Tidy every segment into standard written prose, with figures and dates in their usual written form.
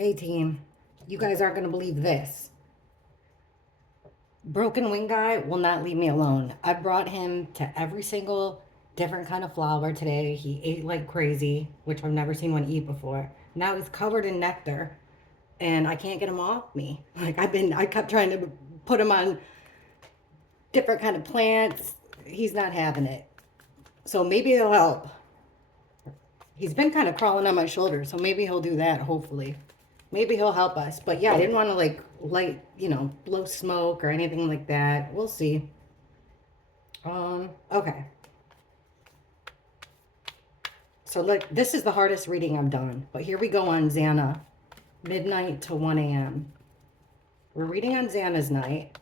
Hey team, you guys aren't going to believe this. Broken wing guy will not leave me alone. I brought him to every single different kind of flower today. He ate like crazy, which I've never seen one eat before. Now he's covered in nectar and I can't get him off me. I kept trying to put him on different kind of plants. He's not having it. So maybe it'll help. He's been kind of crawling on my shoulder, so maybe he'll do that, hopefully. Maybe he'll help us. But yeah, I didn't want to like light, blow smoke or anything like that. We'll see. Okay. So look, this is the hardest reading I've done. But here we go on Zanna. Midnight to 1 a.m. We're reading on Zanna's night.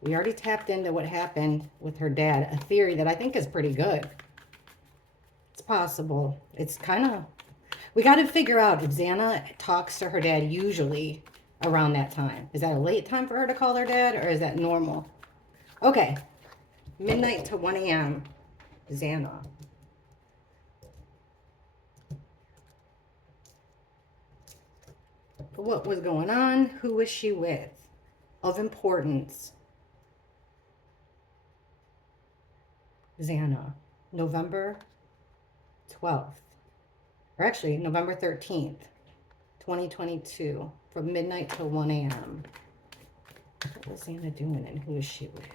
We already tapped into what happened with her dad. A theory that I think is pretty good. It's possible. It's kind of... We got to figure out if Zanna talks to her dad usually around that time. Is that a late time for her to call her dad, or is that normal? Okay. Midnight to 1 a.m. Zanna. What was going on? Who was she with? Of importance. Zanna. November 12th. Or actually, November 13th, 2022. From midnight till 1 a.m. What was Zanna doing and who is she with?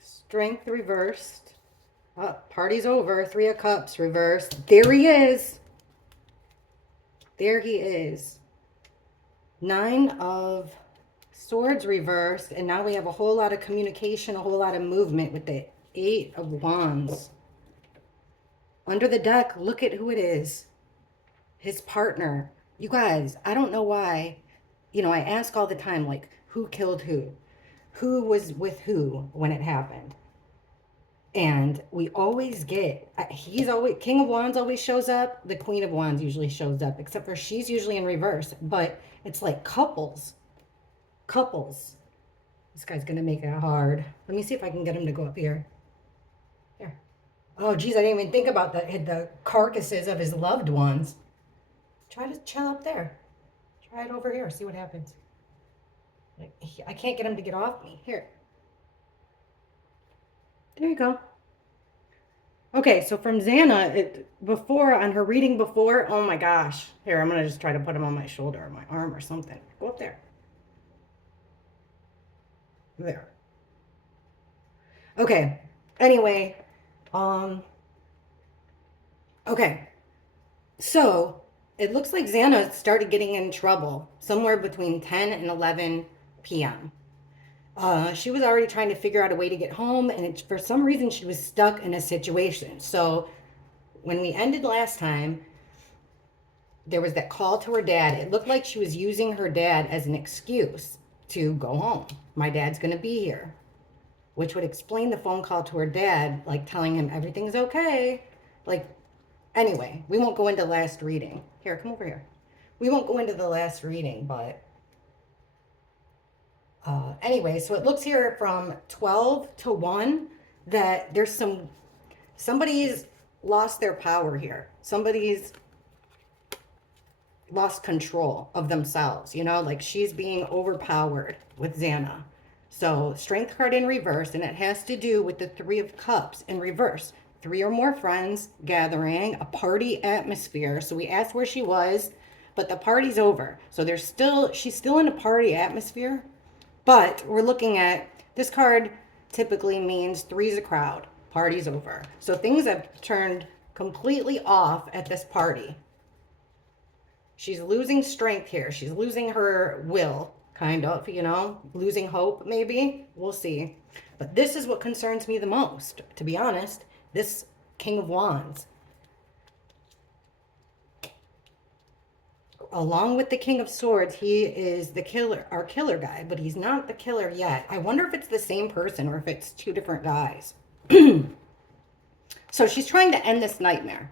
Strength reversed. Oh, party's over. 3 of Cups reversed. There he is. There he is. 9 of Swords reversed. And now we have a whole lot of communication, a whole lot of movement with the 8 of Wands. Under the deck, look at who it is. His partner. You guys, I don't know why. I ask all the time, like, who killed who? Who was with who when it happened? And we always get, King of Wands always shows up. The Queen of Wands usually shows up, except for she's usually in reverse. But it's like couples. Couples. This guy's going to make it hard. Let me see if I can get him to go up here. Here. Oh, geez, I didn't even think about the carcasses of his loved ones. Try to chill up there. Try it over here. See what happens. I can't get him to get off me. Here. There you go. Okay, so from Zanna, on her reading before, oh my gosh. Here, I'm going to just try to put him on my shoulder or my arm or something. Go up there. There. Okay. Anyway, okay. So, it looks like Zanna started getting in trouble somewhere between 10 and 11 p.m. She was already trying to figure out a way to get home, and for some reason she was stuck in a situation. So when we ended last time, there was that call to her dad. It looked like she was using her dad as an excuse to go home. My dad's going to be here, which would explain the phone call to her dad, like telling him everything's okay. Anyway, we won't go into last reading. Here, come over here. We won't go into the last reading, but anyway, so it looks here from 12 to 1 that there's somebody's lost their power here. Somebody's lost control of themselves, like she's being overpowered with Zanna. So strength card in reverse, and it has to do with the 3 of Cups in reverse. 3 or more friends gathering, a party atmosphere. So we asked where she was, but the party's over. So she's still in a party atmosphere. But we're looking at, this card typically means 3's a crowd, party's over. So things have turned completely off at this party. She's losing strength here. She's losing her will, kind of, losing hope maybe. We'll see. But this is what concerns me the most, to be honest. This King of Wands. Along with the King of Swords, he is the killer, our killer guy, but he's not the killer yet. I wonder if it's the same person or if it's 2 different guys. So she's trying to end this nightmare.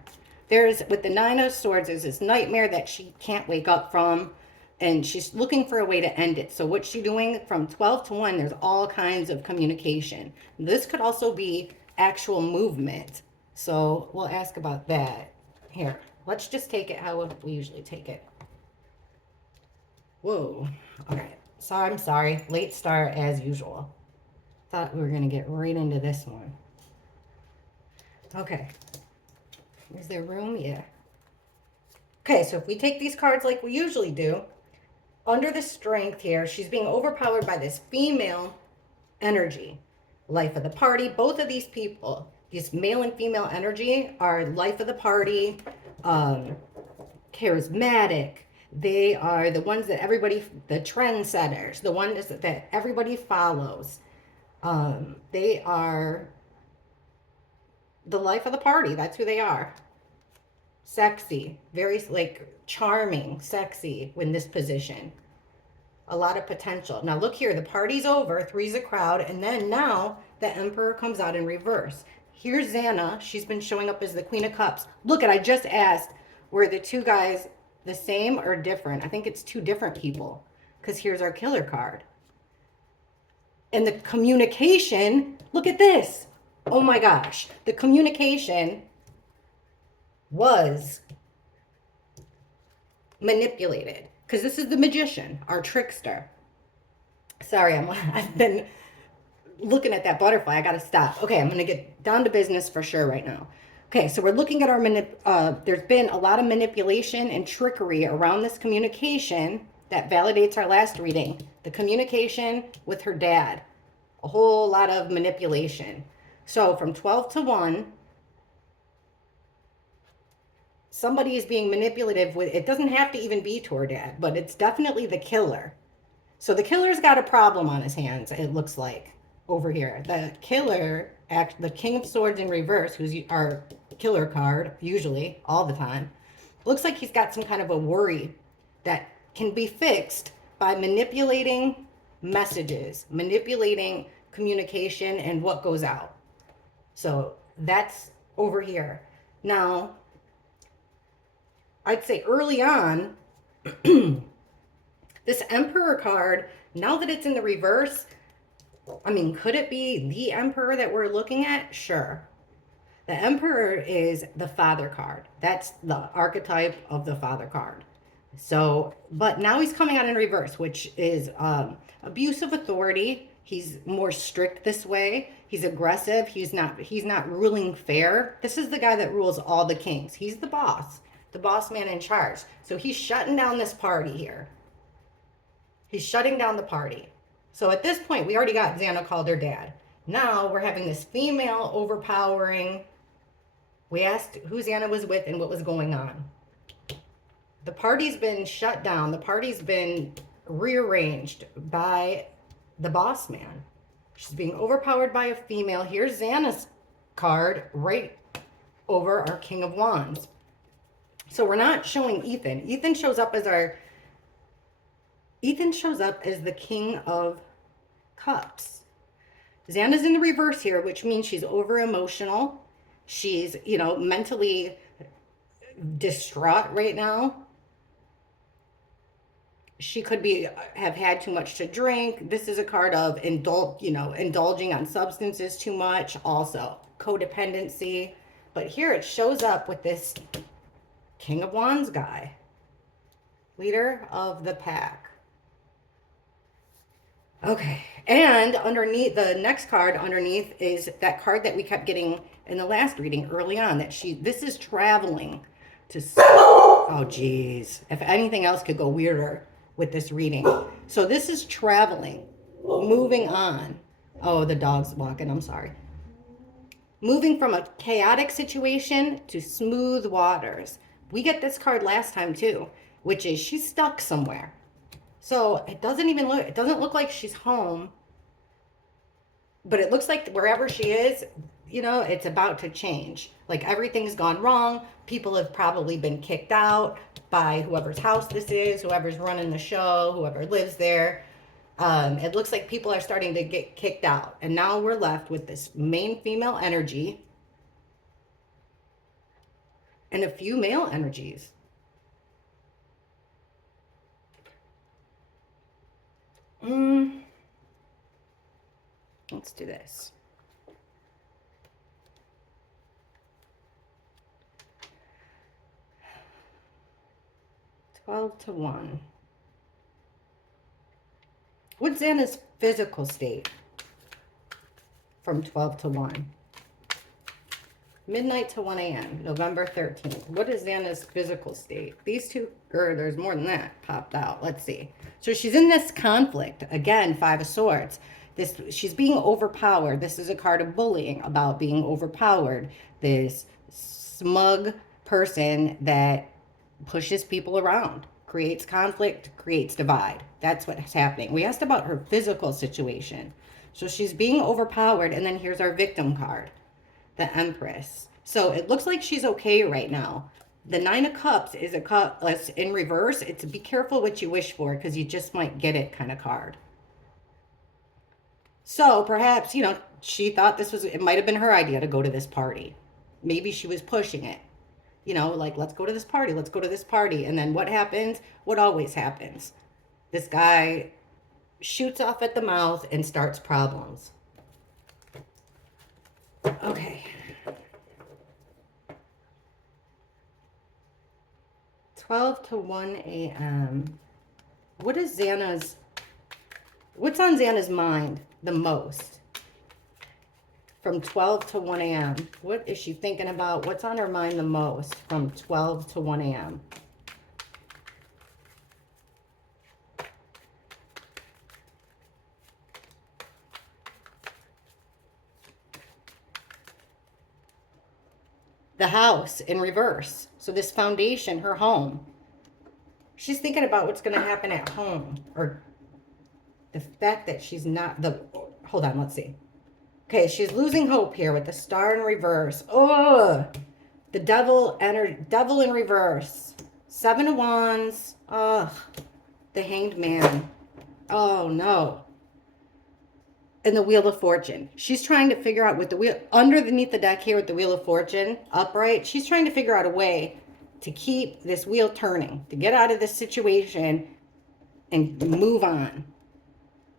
There's, with the Nine of Swords, there's this nightmare that she can't wake up from, and she's looking for a way to end it. So what's she doing? From 12 to 1, there's all kinds of communication. This could also be actual movement. So we'll ask about that. Here, let's just take it how we usually take it. Whoa. All right. So I'm sorry. Late start as usual. Thought we were going to get right into this one. Okay. Is there room? Yeah. Okay, so if we take these cards like we usually do, under the strength here, she's being overpowered by this female energy. Life of the party. Both of these people, this male and female energy, are life of the party, charismatic. They are the ones that everybody, the trendsetters, the ones that everybody follows. They are the life of the party. That's who they are. Sexy, very like charming, sexy in this position. A lot of potential. Now look here, the party's over, three's a crowd, and then now the Emperor comes out in reverse. Here's Zanna. She's been showing up as the Queen of Cups. Look, I just asked, were the two guys the same or different? I think it's two different people, because here's our killer card. And the communication, look at this. Oh my gosh. The communication was manipulated, because this is the magician, our trickster. Sorry, I've been looking at that butterfly. I gotta stop. Okay, I'm gonna get down to business for sure right now. Okay, so we're looking at our there's been a lot of manipulation and trickery around this communication that validates our last reading. The communication with her dad, a whole lot of manipulation. So from 12 to 1, somebody is being manipulative with, it doesn't have to even be to her dad, but it's definitely the killer. So the killer's got a problem on his hands, it looks like, over here. The killer, the King of Swords in reverse, who's our killer card, usually, all the time, looks like he's got some kind of a worry that can be fixed by manipulating messages, manipulating communication and what goes out. So that's over here. Now, I'd say early on, this Emperor card, now that it's in the reverse, I mean, could it be the Emperor that we're looking at? Sure. The Emperor is the father card. That's the archetype of the father card. So, but now he's coming out in reverse, which is abuse of authority. He's more strict this way. He's aggressive. He's not ruling fair. This is the guy that rules all the kings. He's the boss man in charge. So he's shutting down this party here. He's shutting down the party. So at this point, we already got Zanna called her dad. Now we're having this female overpowering. We asked who Zanna was with and what was going on. The party's been shut down. The party's been rearranged by the boss man. She's being overpowered by a female. Here's Zanna's card right over our King of Wands. So we're not showing Ethan. Ethan shows up as the King of Cups. Zanna's in the reverse here, which means she's over emotional. She's, mentally distraught right now. She could have had too much to drink. This is a card of indulging on substances too much. Also codependency. But here it shows up with this King of Wands guy, leader of the pack. Okay, and underneath, the next card underneath is that card that we kept getting in the last reading early on, that this is traveling to, oh geez, if anything else could go weirder with this reading. So this is traveling, moving on. Oh, the dog's walking, I'm sorry. Moving from a chaotic situation to smooth waters. We get this card last time too, which is she's stuck somewhere. So it doesn't look like she's home, but it looks like wherever she is, it's about to change. Like everything's gone wrong. People have probably been kicked out by whoever's house this is, whoever's running the show, whoever lives there. It looks like people are starting to get kicked out. And now we're left with this main female energy. and a few male energies. Let's do this. Twelve to 1. What's Xana's physical state from 12 to 1? Midnight to 1 a.m., November 13th. What is Xana's physical state? These two, or there's more than that, popped out. Let's see. So she's in this conflict. Again, Five of Swords. She's being overpowered. This is a card of bullying, about being overpowered. This smug person that pushes people around, creates conflict, creates divide. That's what's happening. We asked about her physical situation. So she's being overpowered, and then here's our victim card, the Empress. So it looks like she's okay right now. The Nine of Cups is a cup in reverse. It's be careful what you wish for, because you just might get it kind of card. So perhaps, she thought it might have been her idea to go to this party. Maybe she was pushing it. Like, let's go to this party, let's go to this party. And then what happens? What always happens? This guy shoots off at the mouth and starts problems. Okay. 12 to 1 a.m. What's on Xana's mind the most? From 12 to 1 a.m. What is she thinking about? What's on her mind the most from 12 to 1 a.m.? The House in reverse. So this foundation, her home. She's thinking about what's going to happen at home, or the fact that she's not hold on, let's see. Okay, she's losing hope here with the Star in reverse. Oh, the devil in reverse. Seven of Wands. Oh, the Hanged Man. Oh, no. And the Wheel of Fortune. She's trying to figure out with the wheel, underneath the deck here with the Wheel of Fortune, upright, she's trying to figure out a way to keep this wheel turning, to get out of this situation and move on.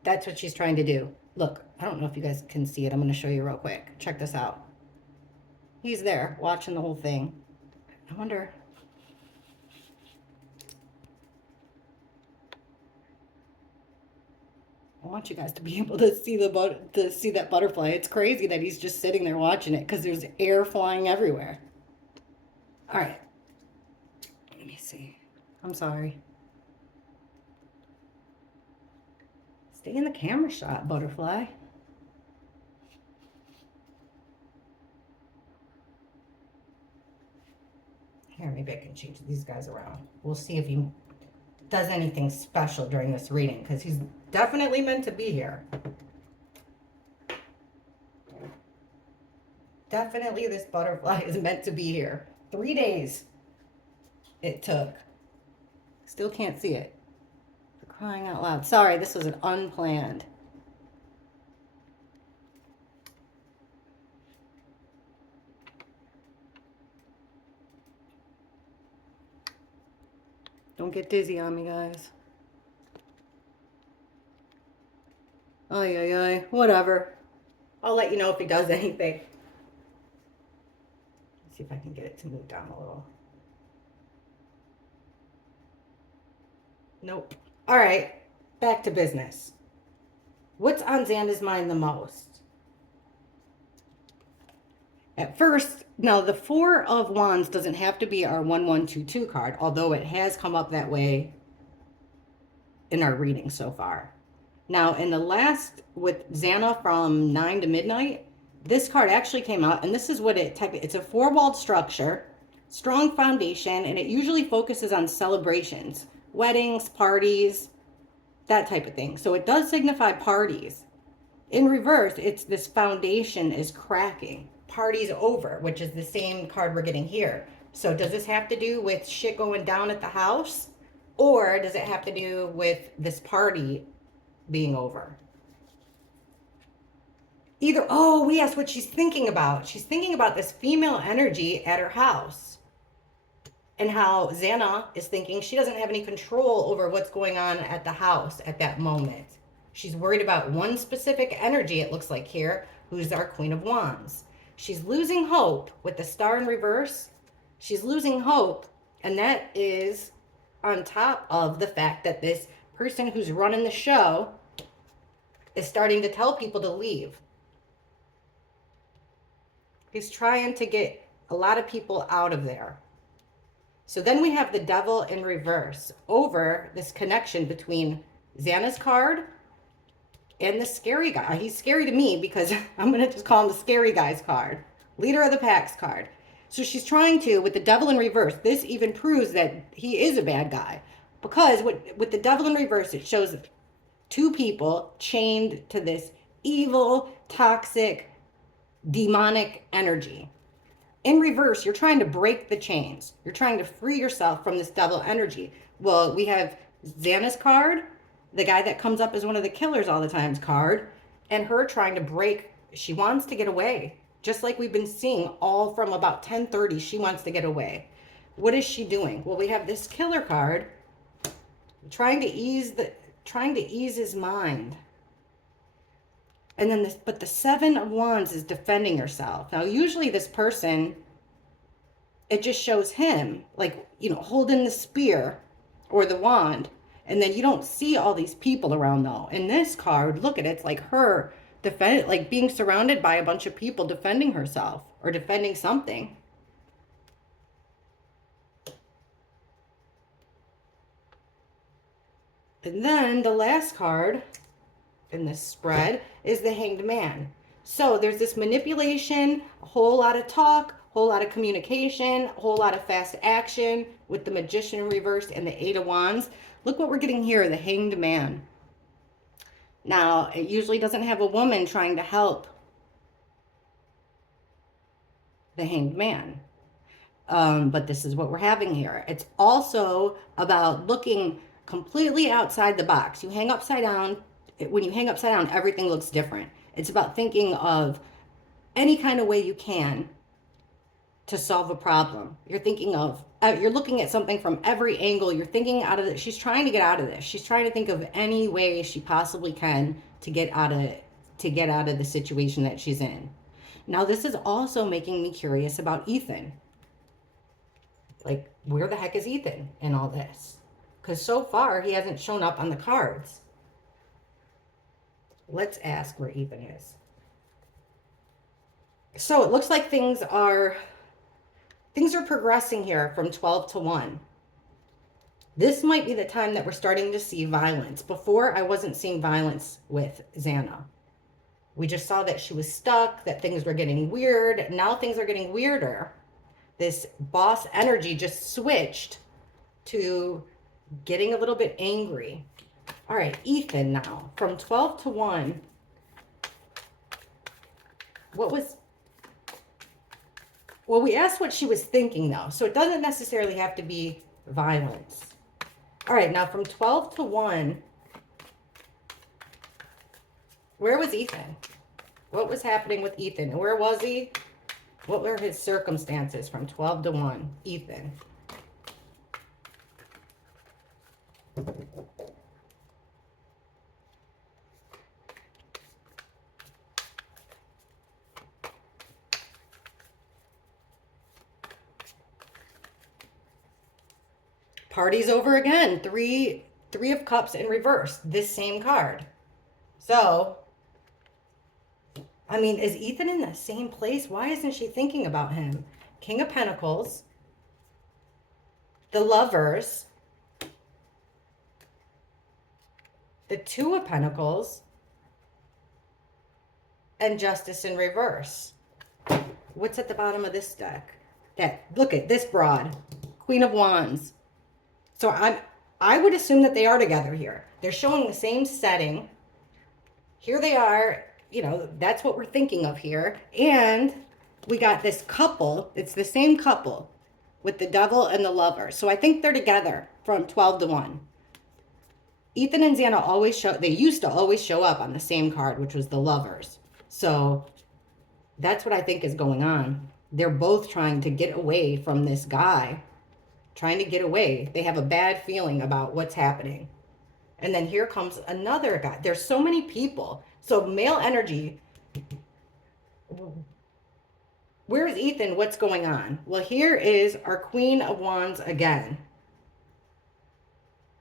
That's what she's trying to do. Look, I don't know if you guys can see it. I'm going to show you real quick. Check this out. He's there watching the whole thing. I wonder. I want you guys to be able to see that butterfly. It's crazy that he's just sitting there watching it because there's air flying everywhere. All right. Let me see. I'm sorry. Stay in the camera shot, butterfly. Here, maybe I can change these guys around. We'll see if he does anything special during this reading, because he's definitely meant to be here. Definitely this butterfly is meant to be here. 3 days it took. Still can't see it. For crying out loud. Sorry, this was an unplanned. Don't get dizzy on me, guys. Ay. Whatever. I'll let you know if he does anything. Let's see if I can get it to move down a little. Nope. All right. Back to business. What's on Xana's mind the most? At first, now the Four of Wands doesn't have to be our 1122 card, although it has come up that way in our reading so far. Now, in the last, with Zanna from 9 to midnight, this card actually came out, and this is what it's a four-walled structure, strong foundation, and it usually focuses on celebrations, weddings, parties, that type of thing. So it does signify parties. In reverse, it's this foundation is cracking. Party's over, which is the same card we're getting here. So does this have to do with shit going down at the house? Or does it have to do with this party being over? Yes, what she's thinking about. She's thinking about this female energy at her house. and how Zanna is thinking she doesn't have any control over what's going on at the house at that moment. She's worried about one specific energy, it looks like here, who's our Queen of Wands. She's losing hope with the star in reverse. She's losing hope, and that is on top of the fact that this person who's running the show is starting to tell people to leave. He's trying to get a lot of people out of there. So then we have the devil in reverse over this connection between Zanna's card and the scary guy. He's scary to me because I'm going to just call him the scary guy's card. Leader of the Pack's card. So she's trying to, with the devil in reverse, this even proves that he is a bad guy. Because with the devil in reverse, it shows two people chained to this evil, toxic, demonic energy. In reverse, you're trying to break the chains. You're trying to free yourself from this devil energy. Well, we have Zanna's card, the guy that comes up as one of the killers all the time's card, and her trying to break. She wants to get away. Just like we've been seeing all from about 10:30, she wants to get away. What is she doing? Well, we have this killer card trying to ease his mind. And then but the Seven of Wands is defending herself. Now, usually this person, it just shows him, like, holding the spear or the wand. And then you don't see all these people around, though. In this card, look at it. It's like her like being surrounded by a bunch of people defending herself or defending something. And then the last card in this spread is the Hanged Man. So there's this manipulation, a whole lot of talk, a whole lot of communication, a whole lot of fast action with the Magician in reverse and the Eight of Wands. Look what we're getting here, the Hanged Man. Now, it usually doesn't have a woman trying to help the Hanged Man. But this is what we're having here. It's also about looking completely outside the box. You hang upside down. When you hang upside down, everything looks different. It's about thinking of any kind of way you can to solve a problem. You're thinking of, you're looking at something from every angle. You're thinking out of it. She's trying to get out of this. She's trying to think of any way she possibly can to get out of the situation that she's in. Now, this is also making me curious about Ethan. Like, where the heck is Ethan in all this? Because so far, he hasn't shown up on the cards. Let's ask where Ethan is. So it looks like things are progressing here from 12 to 1. This might be the time that we're starting to see violence. Before, I wasn't seeing violence with Zanna. We just saw that she was stuck, that things were getting weird. Now things are getting weirder. This boss energy just switched to getting a little bit angry. All right, Ethan now, from 12 to 1. Well, we asked what she was thinking, though, so it doesn't necessarily have to be violence. All right, now from 12 to 1, where was Ethan? What was happening with Ethan? Where was he? What were his circumstances from 12 to 1? Ethan. Party's over again. Three of Cups in reverse. This same card. So, I mean, is Ethan in the same place? Why isn't she thinking about him? King of Pentacles. The Lovers. The Two of Pentacles. And Justice in reverse. What's at the bottom of this deck? Look at this broad. Queen of Wands. So I would assume that they are together here. They're showing the same setting. Here they are. That's what we're thinking of here. And we got this couple. It's the same couple with the Devil and the Lover. So I think they're together from 12 to 1. Ethan and Zanna used to always show up on the same card, which was the Lovers. So that's what I think is going on. They're both trying to get away from this guy, trying to get away. They have a bad feeling about what's happening. And then here comes another guy. There's so many people. So male energy. Where's Ethan? What's going on? Well, here is our Queen of Wands again.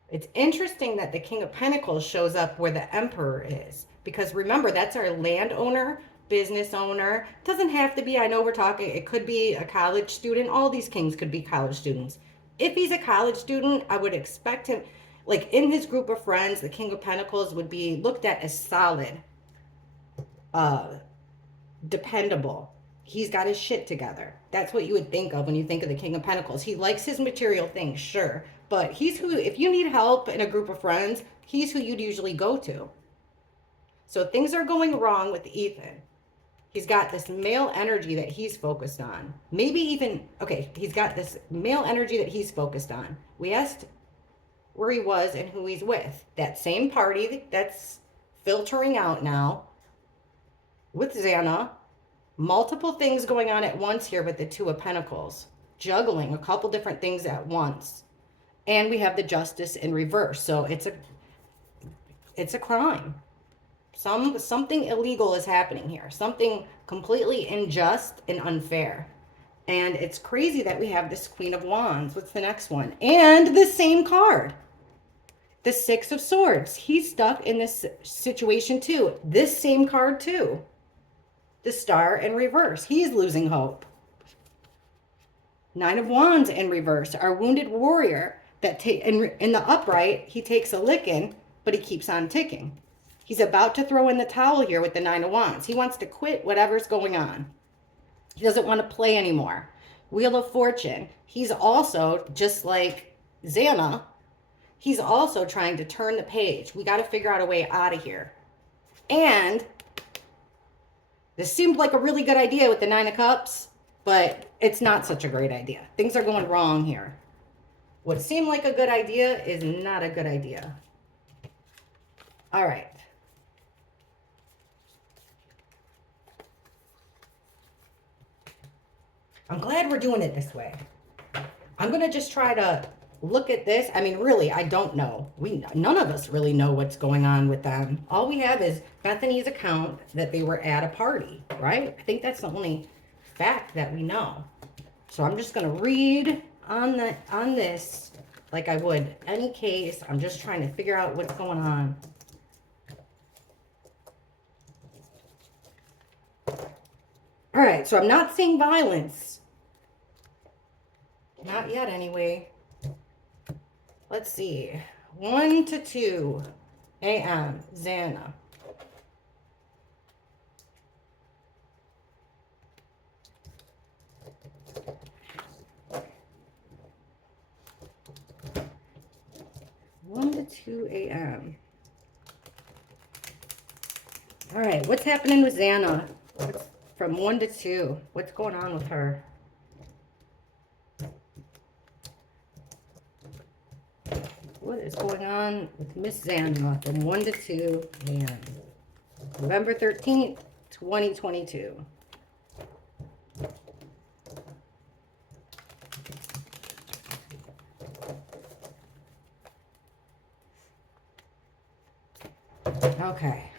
It's interesting that the King of Pentacles shows up where the Emperor is. Because remember, that's our landowner, business owner. It doesn't have to be, I know we're talking, it could be a college student. All these kings could be college students. If he's a college student, I would expect him, like in his group of friends, the King of Pentacles would be looked at as solid, dependable. He's got his shit together. That's what you would think of when you think of the King of Pentacles. He likes his material things, sure. But he's who, if you need help in a group of friends, he's who you'd usually go to. So things are going wrong with Ethan. He's got this male energy that he's focused on. Maybe even, okay, he's got this male energy that he's focused on. We asked where he was and who he's with. That same party that's filtering out now with Zanna. Multiple things going on at once here with the Two of Pentacles. Juggling a couple different things at once. And we have the Justice in reverse. So it's a crime. Something illegal is happening here. Something completely unjust and unfair. And it's crazy that we have this Queen of Wands. What's the next one? And the same card. The Six of Swords. He's stuck in this situation too. This same card too. The Star in reverse. He's losing hope. Nine of Wands in reverse. Our wounded warrior that in the upright, he takes a licking, but he keeps on ticking. He's about to throw in the towel here with the Nine of Wands. He wants to quit whatever's going on. He doesn't want to play anymore. Wheel of Fortune. He's also, just like Zanna, he's also trying to turn the page. We got to figure out a way out of here. And this seemed like a really good idea with the Nine of Cups, but it's not such a great idea. Things are going wrong here. What seemed like a good idea is not a good idea. All right. I'm glad we're doing it this way. I'm going to just try to look at this. I mean, really, I don't know. None of us really know what's going on with them. All we have is Bethany's account that they were at a party, right? I think that's the only fact that we know. So I'm just going to read on this like I would any case. I'm just trying to figure out what's going on. All right, so I'm not seeing violence. Not yet, anyway. Let's see. 1 to 2 a.m. Zanna. to 2 a.m. All right, what's happening with Zanna? From 1 to 2. What's going on with her? What is going on with Miss Zanna from 1 to 2 a.m. November 13th, 2022. Okay,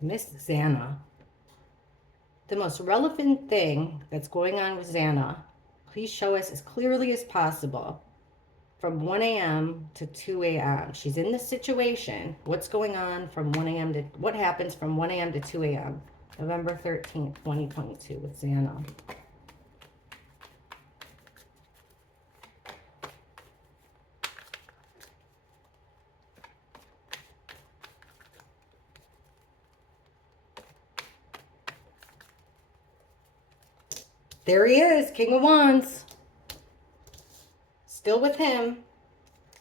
Miss Zanna. The most relevant thing that's going on with Zanna, please show us as clearly as possible. From 1 a.m. to 2 a.m. She's in this situation. What's going on from 1 a.m. to, what happens from 1 a.m. to 2 a.m. November 13th, 2022 with Zanna. There he is, King of Wands. Still with him.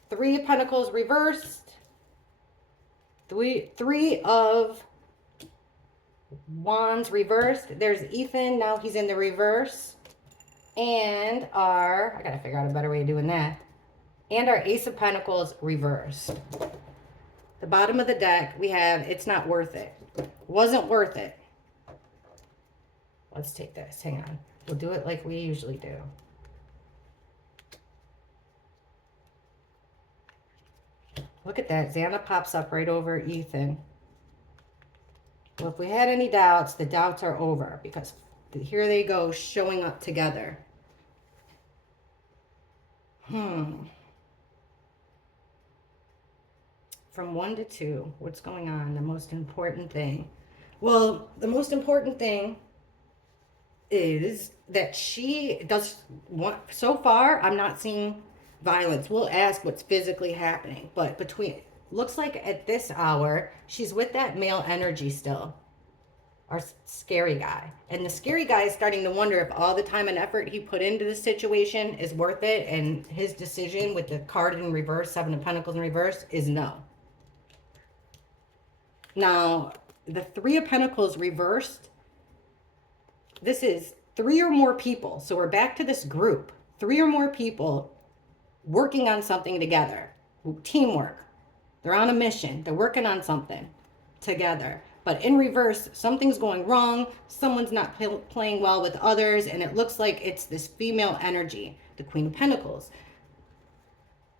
3 of Pentacles reversed. Three of Wands reversed. There's Ethan. Now he's in the reverse. And our, I gotta figure out a better way of doing that. And our Ace of Pentacles reversed. The bottom of the deck, we have, it's not worth it. Wasn't worth it. Let's take this. Hang on. We'll do it like we usually do. Look at that. Zanna pops up right over Ethan. Well, if we had any doubts, the doubts are over because here they go showing up together. From 1 to 2, what's going on? The most important thing. Well, the most important thing is that she does want, so far, I'm not seeing violence. We'll ask what's physically happening, but looks like at this hour, she's with that male energy still. Our scary guy. And the scary guy is starting to wonder if all the time and effort he put into the situation is worth it, and his decision with the card in reverse, 7 of Pentacles in reverse, is no. Now, the 3 of Pentacles reversed, this is 3 or more people. So we're back to this group. 3 or more people working on something together. Teamwork. They're on a mission. They're working on something together. But in reverse, something's going wrong. Someone's not playing well with others. And it looks like it's this female energy, the Queen of Pentacles.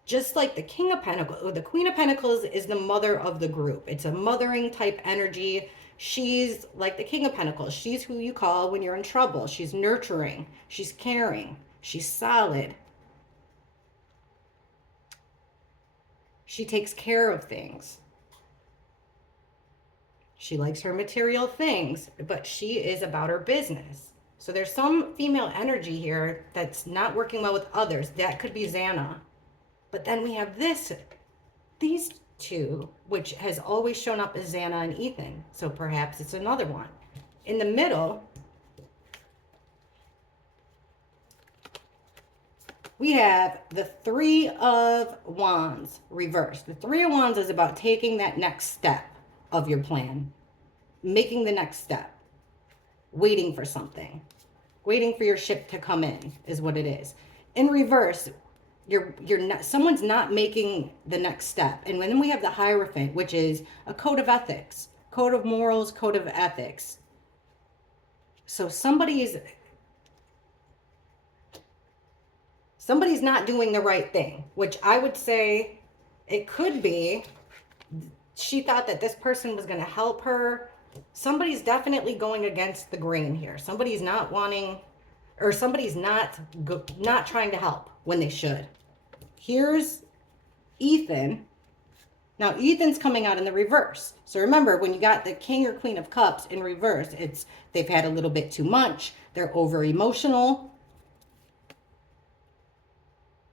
Just like the King of Pentacles, the Queen of Pentacles is the mother of the group. It's a mothering type energy. She's like the King of Pentacles. She's who you call when you're in trouble. She's nurturing. She's caring. She's solid. She takes care of things. She likes her material things, but she is about her business. So there's some female energy here that's not working well with others. That could be Zanna. But then we have these two, which has always shown up as Xana and Ethan. So perhaps it's another one. In the middle, we have the 3 of Wands reversed. The 3 of Wands is about taking that next step of your plan, making the next step, waiting for something, waiting for your ship to come in is what it is. In reverse, you're not, someone's not making the next step. And then we have the Hierophant, which is a code of ethics, code of morals, code of ethics. So somebody's not doing the right thing, which I would say it could be she thought that this person was going to help her. Somebody's definitely going against the grain here. Somebody's not wanting, or somebody's not trying to help when they should. Here's Ethan. Now Ethan's coming out in the reverse. So remember, when you got the King or Queen of Cups in reverse, it's they've had a little bit too much. They're over emotional.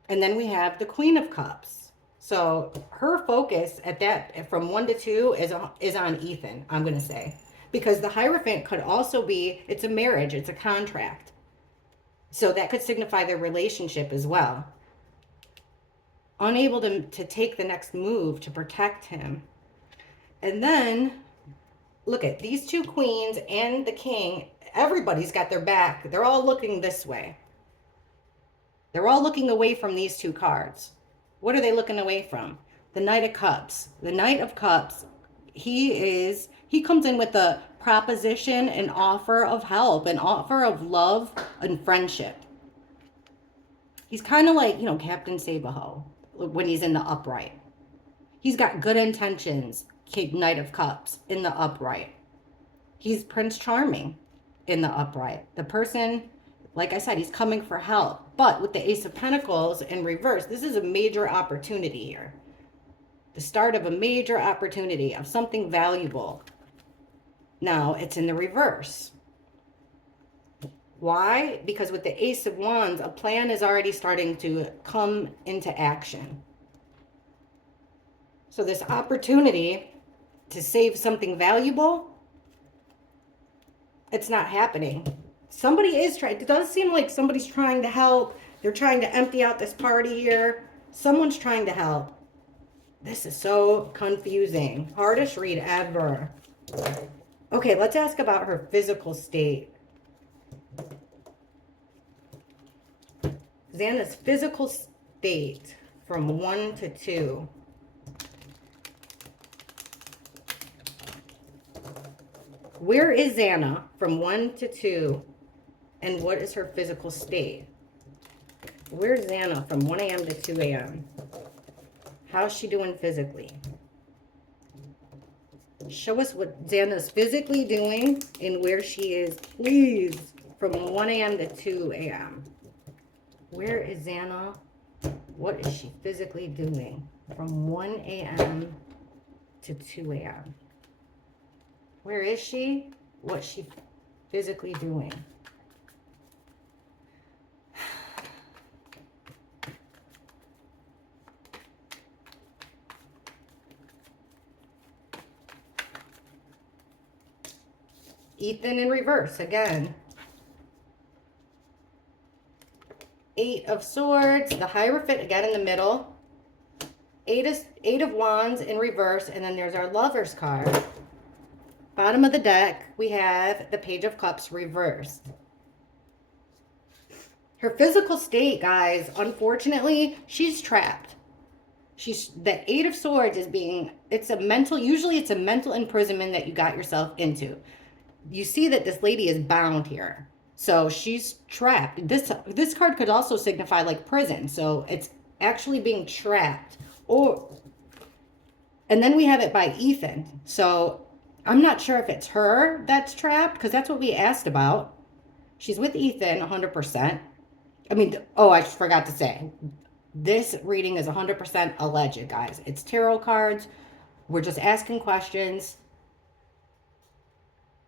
And then we have the Queen of Cups. So her focus at that, from 1 to 2, is on Ethan, I'm going to say. Because the Hierophant could also be, it's a marriage, it's a contract. So that could signify their relationship as well. Unable to take the next move to protect him. And then, look at these 2 queens and the king. Everybody's got their back. They're all looking this way. They're all looking away from these 2 cards. What are they looking away from? The Knight of Cups. The Knight of Cups, he comes in with a proposition, an offer of help, an offer of love and friendship. He's kind of like, Captain Save-A-Ho when he's in the upright. He's got good intentions, Knight of Cups, in the upright. He's Prince Charming in the upright. The person, like I said, he's coming for help. But with the Ace of Pentacles in reverse, this is a major opportunity here. The start of a major opportunity of something valuable. Now, it's in the reverse. Why? Because with the Ace of Wands, a plan is already starting to come into action. So this opportunity to save something valuable, it's not happening. Somebody is trying. It does seem like somebody's trying to help. They're trying to empty out this party here. Someone's trying to help. This is so confusing. Hardest read ever. Okay, let's ask about her physical state. Xana's physical state from 1 to 2. Where is Xana from 1 to 2? And what is her physical state? Where's Xana from 1 a.m. to 2 a.m.? How's she doing physically? Show us what Zanna's physically doing and where she is, please, from 1 a.m. to 2 a.m. Where is Zanna? What is she physically doing from 1 a.m. to 2 a.m.? Where is she? What's she physically doing? Ethan in reverse again. 8 of Swords, the Hierophant again in the middle. 8 of Wands in reverse, and then there's our Lovers card. Bottom of the deck, we have the Page of Cups reversed. Her physical state, guys, unfortunately, she's trapped. The 8 of Swords is usually it's a mental imprisonment that you got yourself into. You see that this lady is bound here. So she's trapped. This card could also signify like prison. So it's actually being trapped. And then we have it by Ethan. So I'm not sure if it's her that's trapped, because that's what we asked about. She's with Ethan 100%. I mean, oh, I forgot to say, this reading is 100% alleged, guys. It's tarot cards. We're just asking questions,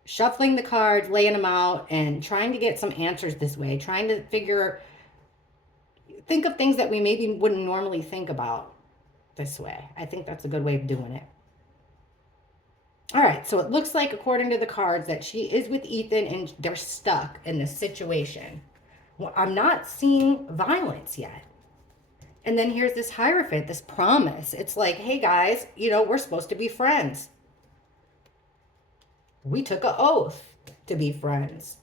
shuffling the cards, laying them out, and trying to get some answers this way. Trying to think of things that we maybe wouldn't normally think about this way. I think that's a good way of doing it. All right, so it looks like, according to the cards, that she is with Ethan and they're stuck in this situation. Well, I'm not seeing violence yet. And then here's this Hierophant, this promise. It's like, hey guys, we're supposed to be friends. We took an oath to be friends.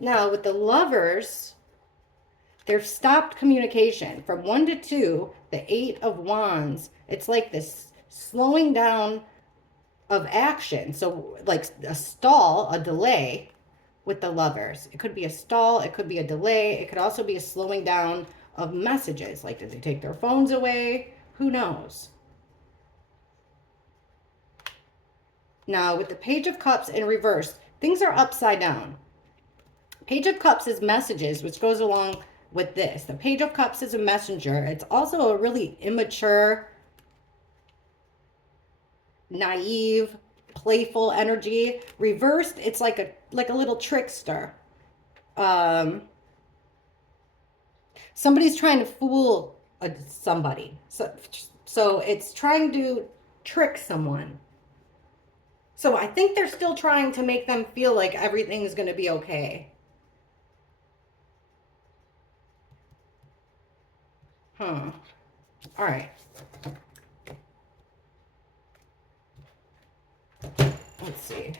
Now with the Lovers, they've stopped communication. From 1 to 2, the 8 of Wands, it's like this slowing down of action. So like a stall, a delay with the Lovers. It could be a stall, it could be a delay, it could also be a slowing down of messages. Like, did they take their phones away? Who knows? Now with the Page of Cups in reverse, things are upside down. Page of Cups is messages, which goes along with this. The Page of Cups is a messenger. It's also a really immature, naive, playful energy. Reversed, it's like a little trickster. Somebody's trying to fool somebody. So it's trying to trick someone. So I think they're still trying to make them feel like everything's going to be okay. All right. Let's see.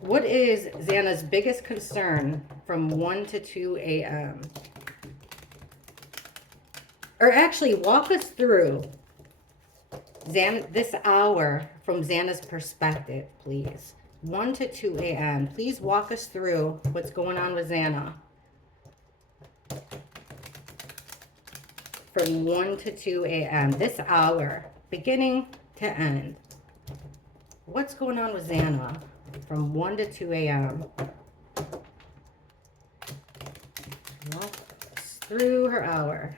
What is Zanna's biggest concern from 1 to 2 a.m.? Or actually, walk us through this hour from Zanna's perspective, please. 1 to 2 a.m. Please walk us through what's going on with Zanna. From 1 to 2 a.m. This hour, beginning to end. What's going on with Zanna from 1 to 2 a.m.? Walk us through her hour.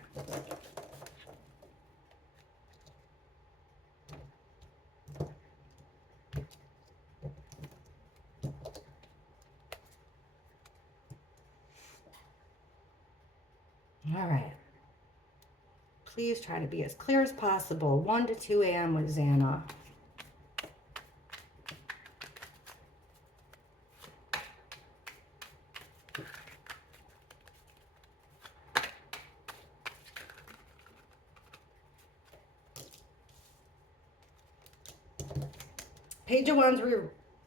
All right. Please try to be as clear as possible. 1 to 2 a.m. with Zanna.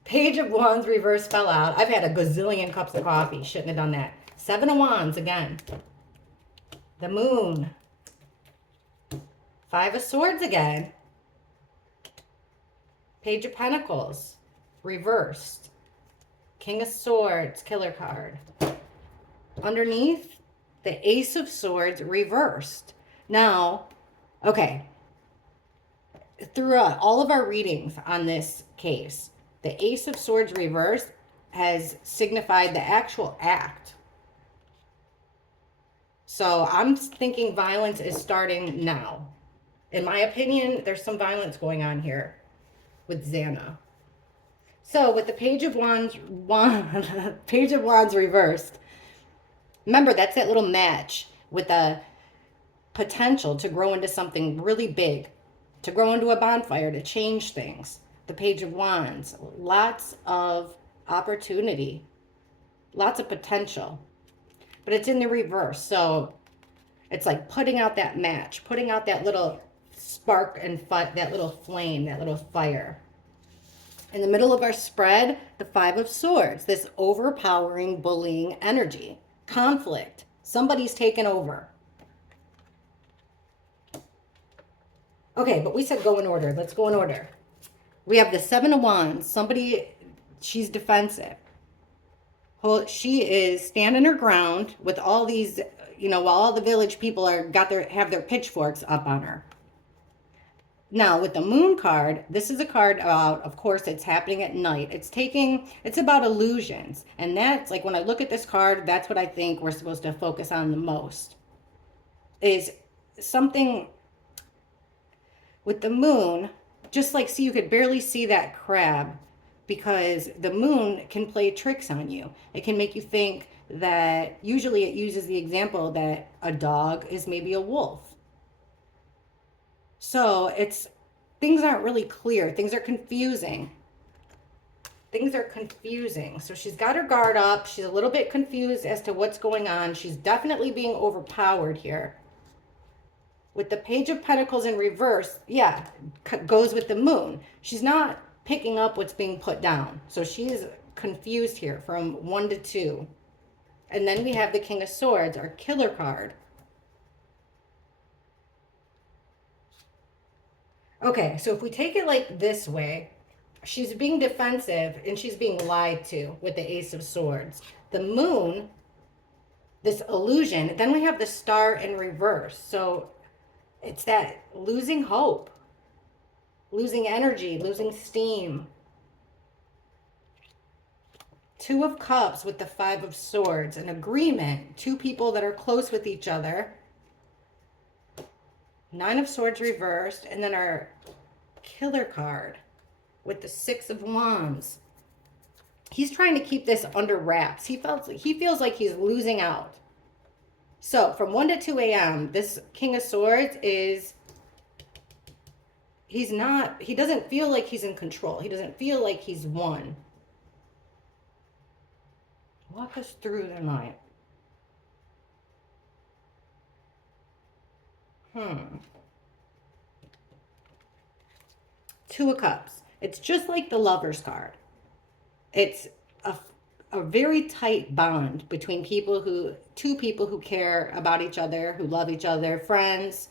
Page of Wands reverse fell out. I've had a gazillion cups of coffee. Shouldn't have done that. 7 of Wands again. The Moon. Five of Swords again. Page of Pentacles, reversed. King of Swords, killer card. Underneath, the Ace of Swords, reversed. Now, okay, throughout all of our readings on this case, the Ace of Swords reversed has signified the actual act. So I'm thinking violence is starting now. In my opinion, there's some violence going on here with Zanna. So with the Page of Wands, Page of Wands reversed, remember that's that little match with the potential to grow into something really big, to grow into a bonfire, to change things. The Page of Wands, lots of opportunity, lots of potential, but it's in the reverse. So it's like putting out that match, putting out that little spark and that little flame, that little fire. In the middle of our spread, the Five of Swords, this overpowering, bullying energy, conflict. Somebody's taken over. Okay, but we said go in order. Let's go in order. We have the Seven of Wands. Somebody, she's defensive. She is standing her ground with all these, while all the village people have their pitchforks up on her. Now, with the Moon card, this is a card about, of course, it's happening at night. It's about illusions. And that's like, when I look at this card, that's what I think we're supposed to focus on the most. Is something with the Moon, just like, see, you could barely see that crab because the Moon can play tricks on you. It can make you think that, usually it uses the example that a dog is maybe a wolf. So things aren't really clear. Things are confusing. So she's got her guard up. She's a little bit confused as to what's going on. She's definitely being overpowered here. With the Page of Pentacles in reverse, yeah, goes with the Moon. She's not picking up what's being put down. So she's confused here from 1 to 2. And then we have the King of Swords, our killer card. Okay, so if we take it like this way, she's being defensive and she's being lied to with the Ace of Swords. The Moon, this illusion, then we have the Star in reverse. So it's that losing hope, losing energy, losing steam. Two of Cups with the Five of Swords, an agreement, two people that are close with each other. Nine of Swords reversed, and then our killer card with the Six of Wands. He's trying to keep this under wraps. He feels like he's losing out. So from 1 to 2 a.m., this King of Swords he doesn't feel like he's in control. He doesn't feel like he's won. Walk us through the night. Two of Cups. It's just like the Lover's card. It's a very tight bond between two people who care about each other, who love each other, friends.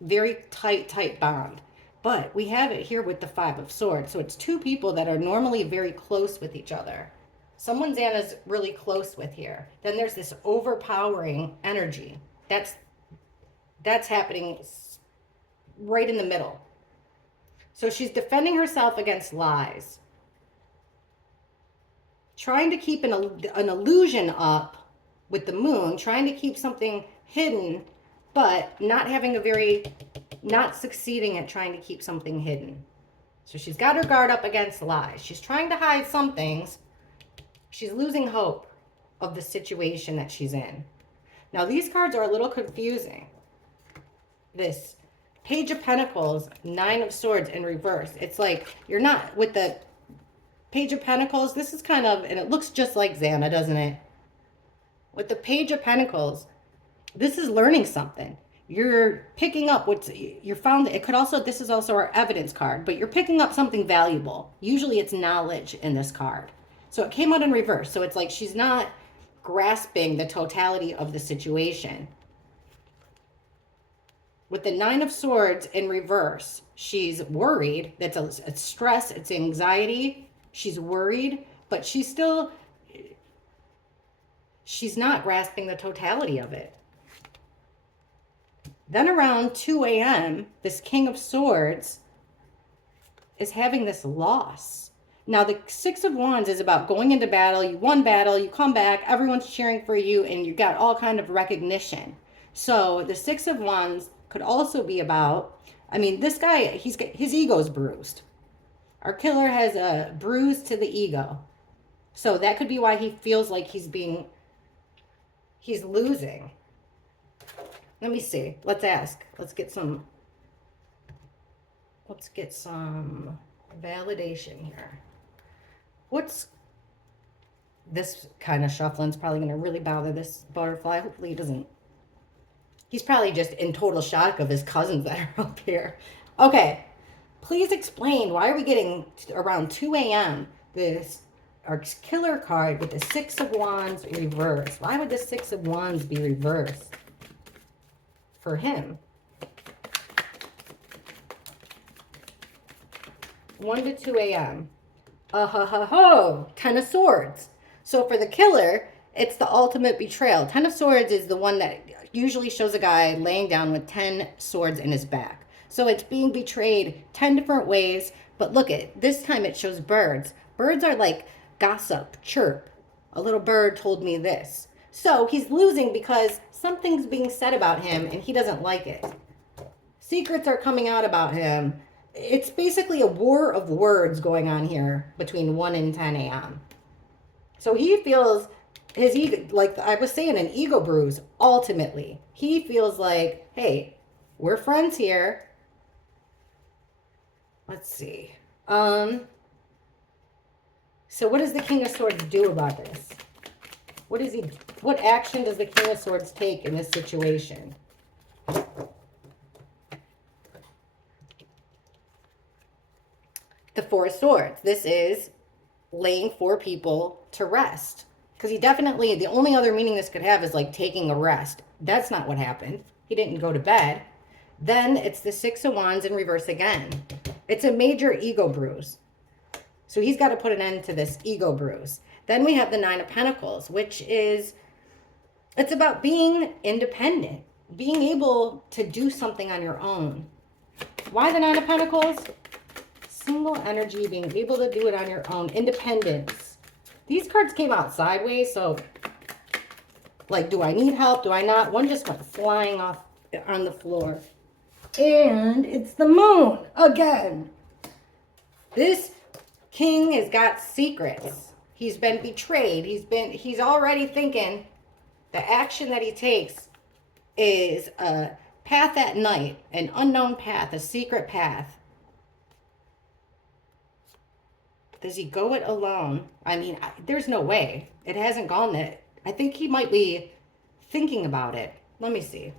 Very tight bond. But we have it here with the Five of Swords. So it's two people that are normally very close with each other. Someone Xana's really close with here. Then there's this overpowering energy. That's happening right in the middle. So she's defending herself against lies. Trying to keep an illusion up with the Moon. Trying to keep something hidden, but not succeeding at trying to keep something hidden. So she's got her guard up against lies. She's trying to hide some things. She's losing hope of the situation that she's in. Now, these cards are a little confusing. This Page of Pentacles, Nine of Swords in reverse. It's like you're not with the Page of Pentacles. This is kind of, and it looks just like Xana, doesn't it? With the Page of Pentacles, this is learning something. You're picking up this is also our evidence card, but you're picking up something valuable. Usually it's knowledge in this card. So it came out in reverse. So it's like she's not grasping the totality of the situation. With the Nine of Swords in reverse, she's worried. That's a stress, it's anxiety. She's worried, but she's not grasping the totality of it. Then around 2 a.m., this King of Swords is having this loss. Now, the Six of Wands is about going into battle. You won battle, you come back, everyone's cheering for you, and you got all kind of recognition. So the Six of Wands could also be about, I mean, this guy, his ego's bruised. Our killer has a bruise to the ego. So that could be why he feels like he's losing. Let me see. Let's ask. Let's get some validation here. What's this kind of shuffling's probably going to really bother this butterfly. Hopefully he doesn't. He's probably just in total shock of his cousins that are up here. Okay. Please explain, why are we getting around 2 a.m. our killer card with the Six of Wands reversed? Why would the Six of Wands be reversed for him? 1 to 2 a.m. Ten of Swords. So for the killer, it's the ultimate betrayal. Ten of Swords is the one that usually shows a guy laying down with 10 swords in his back. So it's being betrayed 10 different ways. But look at this time it shows birds. Birds are like gossip, chirp. A little bird told me this. So he's losing because something's being said about him and he doesn't like it. Secrets are coming out about him. It's basically a war of words going on here between 1 and 10 a.m. So he feels his ego, like I was saying, an ego bruise, ultimately. He feels like, hey, we're friends here. Let's see. So what does the King of Swords do about this? What action does the King of Swords take in this situation? The Four of Swords. This is laying 4 people to rest. Because he definitely, the only other meaning this could have is like taking a rest. That's not what happened. He didn't go to bed. Then it's the Six of Wands in reverse again. It's a major ego bruise. So he's got to put an end to this ego bruise. Then we have the Nine of Pentacles, which is, it's about being independent. Being able to do something on your own. Why the Nine of Pentacles? Single energy, being able to do it on your own. Independence. These cards came out sideways, so like, do I need help? Do I not? One just went flying off on the floor. And it's the moon again. This king has got secrets. He's been betrayed. He's already thinking the action that he takes is a path at night, an unknown path, a secret path. Does he go it alone? I mean, there's no way. It hasn't gone that. I think he might be thinking about it. Let me see.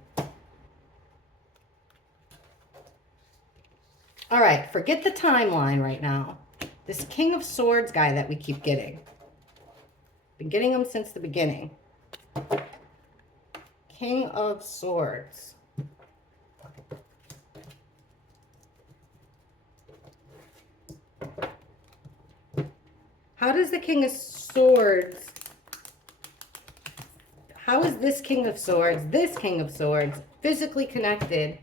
All right, forget the timeline right now. This King of Swords guy that we keep getting. Been getting him since the beginning. King of Swords. How does the King of Swords, how is this King of Swords, physically connected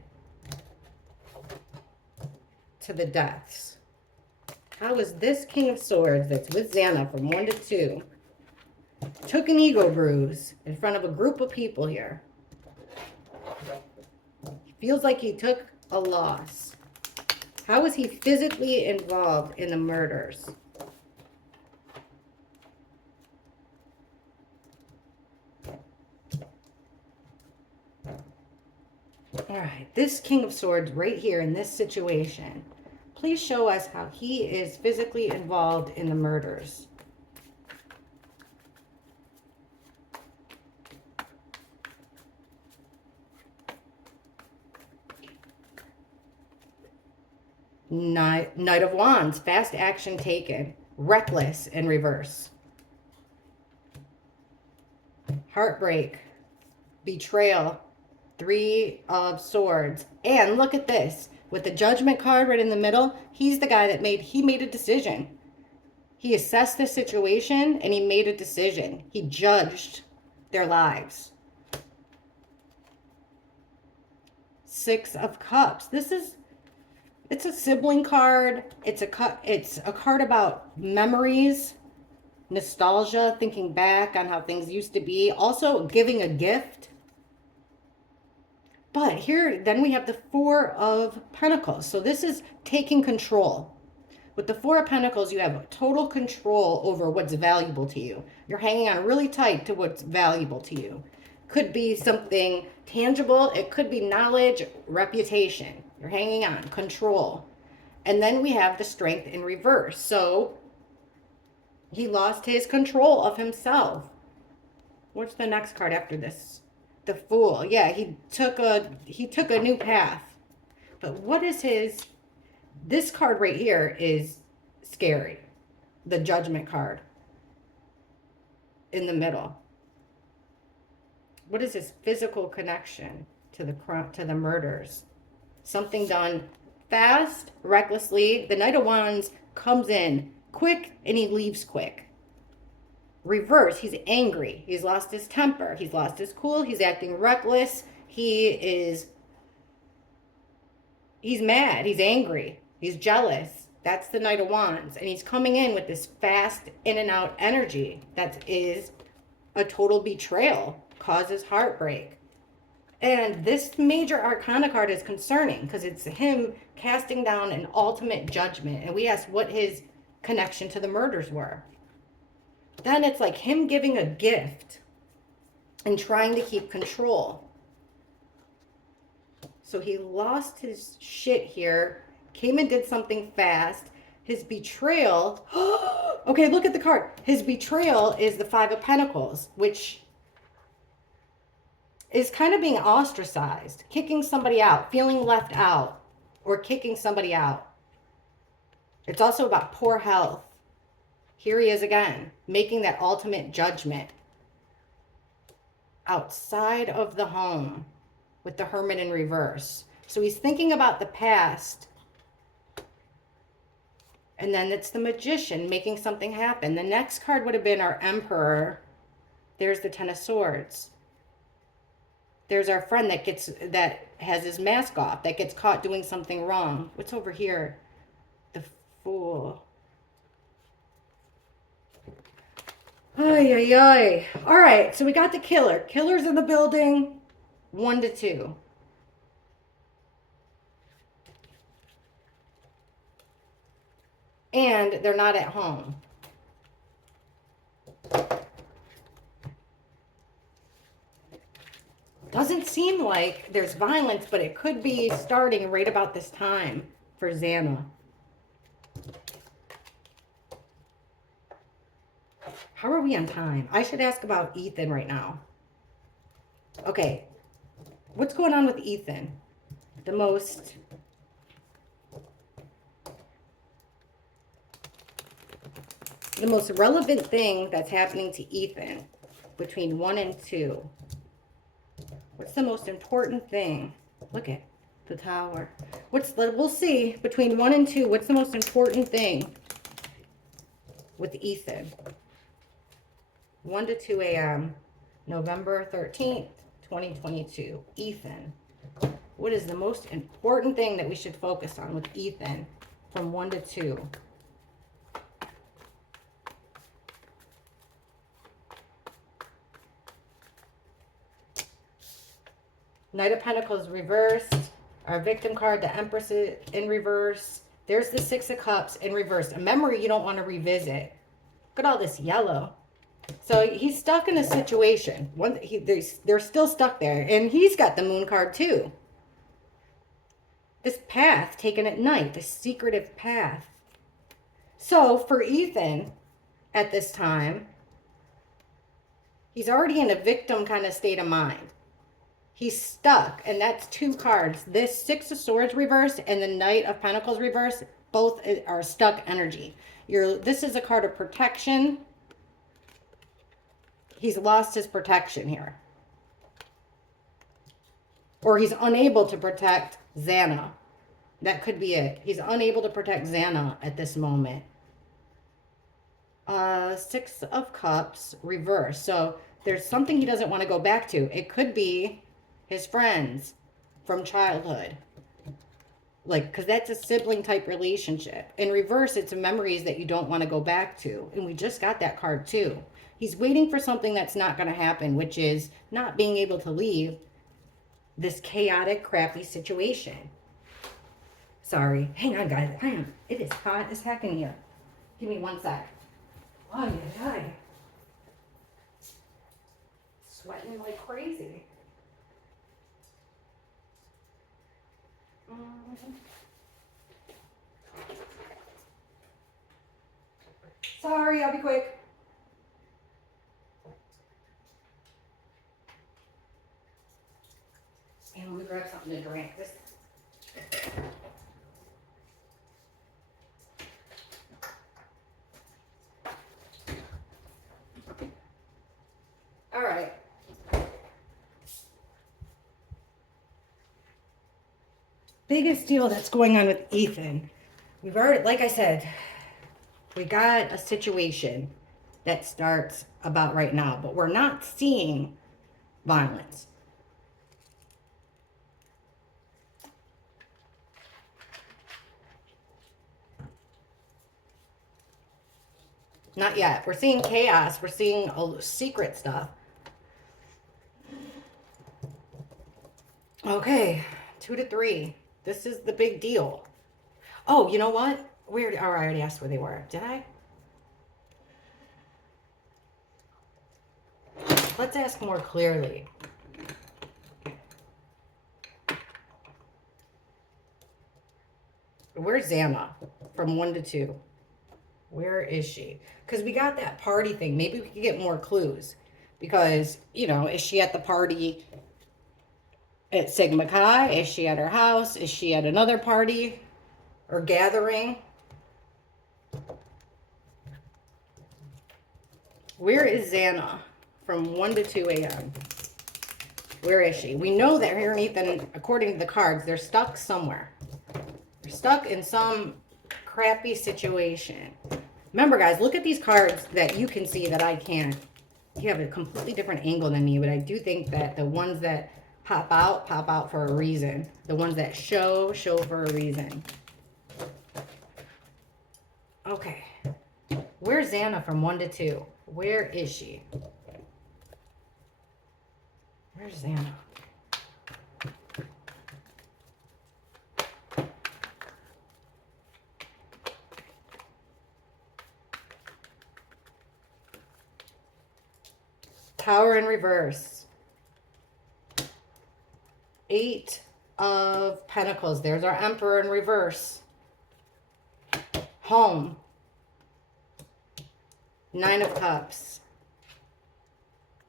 to the deaths? How is this King of Swords that's with Zanna from 1 to 2, took an ego bruise in front of a group of people here? He feels like he took a loss. How is he physically involved in the murders? All right, this King of Swords right here in this situation. Please show us how he is physically involved in the murders. Knight of Wands, fast action taken. Reckless in reverse. Heartbreak. Betrayal. Three of Swords. And look at this. With the Judgment card right in the middle, he's the guy that made a decision. He assessed the situation and he made a decision. He judged their lives. Six of Cups. It's a sibling card. It's a card about memories, nostalgia, thinking back on how things used to be. Also giving a gift. But here, then we have the Four of Pentacles. So this is taking control. With the Four of Pentacles, you have total control over what's valuable to you. You're hanging on really tight to what's valuable to you. Could be something tangible. It could be knowledge, reputation. You're hanging on, control. And then we have the Strength in reverse. So he lost his control of himself. What's the next card after this? The Fool. Yeah, he took a new path. But what is his... This card right here is scary. The Judgment card in the middle. What is his physical connection to the murders? Something done fast, recklessly. The Knight of Wands comes in quick and he leaves quick. Reverse, he's angry. He's lost his temper. He's lost his cool. He's acting reckless. He's mad. He's angry. He's jealous. That's the Knight of Wands. And he's coming in with this fast in and out energy. That is a total betrayal. Causes heartbreak. And this major arcana card is concerning because it's him casting down an ultimate judgment. And we asked what his connection to the murders were. Then it's like him giving a gift and trying to keep control. So he lost his shit here, came and did something fast. His betrayal, okay, look at the card. His betrayal is the Five of Pentacles, which is kind of being ostracized, kicking somebody out, feeling left out, or kicking somebody out. It's also about poor health. Here he is again, making that ultimate judgment outside of the home with the Hermit in reverse. So he's thinking about the past. And then it's the Magician making something happen. The next card would have been our Emperor. There's the Ten of Swords. There's our friend that has his mask off, that gets caught doing something wrong. What's over here? The Fool. Ay, ay, ay. All right, so we got the killer. Killer's in the building. 1 to 2. And they're not at home. Doesn't seem like there's violence, but it could be starting right about this time for Zanna. How are we on time? I should ask about Ethan right now. Okay. What's going on with Ethan? The most relevant thing that's happening to Ethan between 1 and 2. What's the most important thing? Look at the Tower. We'll see between 1 and 2. What's the most important thing with Ethan? 1 to 2 a.m. November 13th, 2022. Ethan. What is the most important thing that we should focus on with Ethan from 1 to 2? Knight of Pentacles reversed. Our victim card, the Empress in reverse. There's the Six of Cups in reverse. A memory you don't want to revisit. Look at all this yellow. So he's stuck in a situation. They're still stuck there. And he's got the Moon card too. This path taken at night. This secretive path. So for Ethan, at this time, he's already in a victim kind of state of mind. He's stuck. And that's 2 cards. This Six of Swords reverse and the Knight of Pentacles reverse. Both are stuck energy. This is a card of protection. He's lost his protection here. Or he's unable to protect Zanna. That could be it. He's unable to protect Zanna at this moment. Six of Cups, reverse. So there's something he doesn't want to go back to. It could be his friends from childhood. Like, because that's a sibling type relationship. In reverse, it's memories that you don't want to go back to. And we just got that card too. He's waiting for something that's not going to happen, which is not being able to leave this chaotic, crappy situation. Sorry. Hang on, guys. Hang on. It is hot as heck in here. Give me one sec. Oh, yeah. Sweating like crazy. Sorry, I'll be quick. And let me grab something to drink. All right. Biggest deal that's going on with Ethan. We've already, like I said, we got a situation that starts about right now, but we're not seeing violence. Not yet. We're seeing chaos. We're seeing secret stuff. Okay, 2 to 3. This is the big deal. Oh, you know what? I already asked where they were. Did I? Let's ask more clearly. Where's Zanna from 1 to 2? Where is she? Because we got that party thing. Maybe we could get more clues. Because, you know, is she at the party at Sigma Chi? Is she at her house? Is she at another party or gathering? Where is Zanna from 1 to 2 a.m.? Where is she? We know that her and Ethan, according to the cards, they're stuck somewhere. They're stuck in some crappy situation. Remember, guys, look at these cards that you can see that I can't. You have a completely different angle than me, but I do think that the ones that pop out for a reason. The ones that show for a reason. Okay. Where's Zanna from 1 to 2? Where is she? Where's Zanna? Tower in reverse. 8 of Pentacles. There's our Emperor in reverse. Home. 9 of Cups.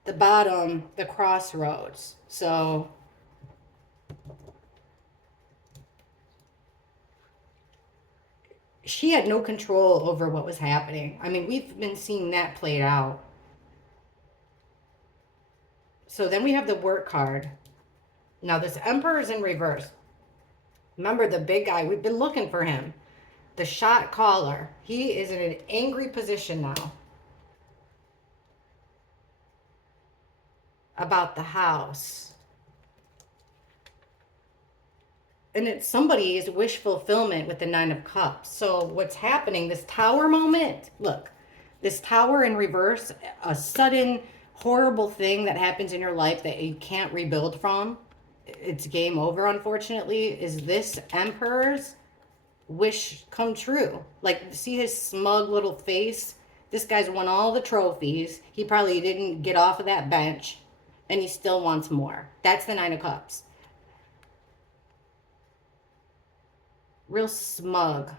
The bottom, the Crossroads. So she had no control over what was happening. I mean, we've been seeing that played out. So then we have the Work card. Now this Emperor is in reverse. Remember the big guy, we've been looking for him. The shot caller. He is in an angry position now. About the house. And it's somebody's wish fulfillment with the 9 of Cups. So what's happening, this Tower moment, look, this Tower in reverse, a sudden horrible thing that happens in your life that you can't rebuild from, it's game over, unfortunately, is this Emperor's wish come true. Like, see his smug little face? This guy's won all the trophies. He probably didn't get off of that bench. And he still wants more. That's the 9 of Cups. Real smug.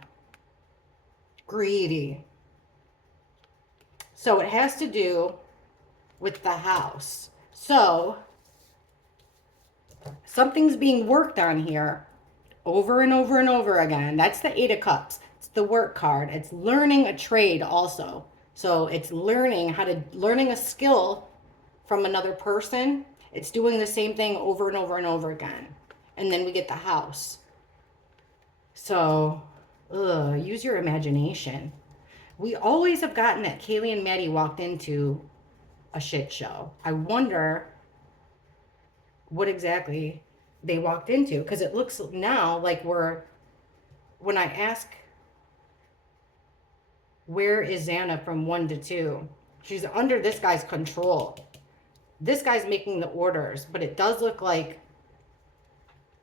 Greedy. So it has to do with the house. So something's being worked on here over and over and over again. That's the 8 of Cups. It's the work card. It's learning a trade also. So it's learning a skill from another person. It's doing the same thing over and over and over again. And then we get the house. So, use your imagination. We always have gotten that Kaylee and Maddie walked into a shit show. I wonder what exactly they walked into, because it looks now like when I ask where is Zanna from 1 to 2, she's under this guy's control. This guy's making the orders, but it does look like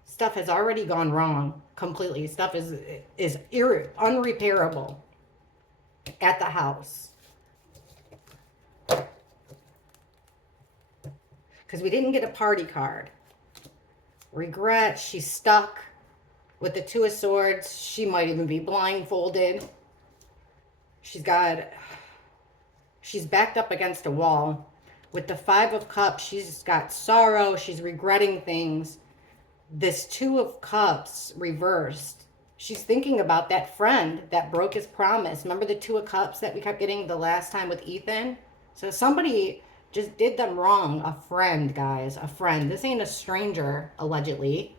stuff has already gone wrong completely. Stuff is unrepairable at the house. Because we didn't get a party card. Regret, she's stuck with the 2 of Swords. She might even be blindfolded. She's backed up against a wall. With the 5 of Cups, she's got sorrow. She's regretting things. This 2 of Cups reversed. She's thinking about that friend that broke his promise. Remember the 2 of Cups that we kept getting the last time with Ethan? So somebody just did them wrong. A friend, guys. A friend. This ain't a stranger, allegedly.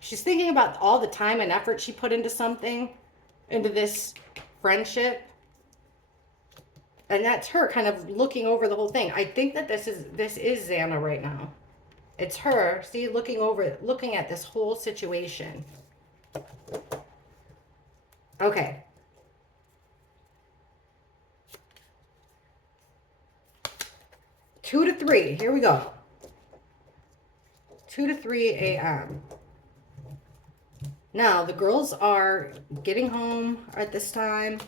She's thinking about all the time and effort she put into something, into this friendship. And that's her kind of looking over the whole thing. I think that this is Zanna right now. It's her, see, looking at this whole situation. Okay. Two to 3. Here we go. 2 to 3 a.m. Now, the girls are getting home at this time.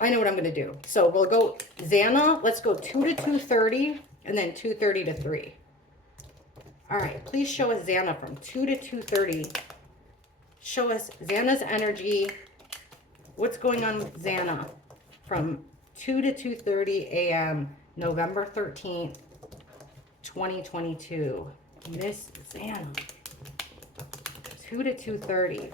I know what I'm going to do. So we'll go Zanna. Let's go 2 to 2:30 and then 2:30 to 3. All right. Please show us Zanna from 2 to 2:30. Show us Zanna's energy. What's going on with Zanna from 2 to 2:30 a.m. November 13th, 2022. Miss Zanna. 2 to 2:30.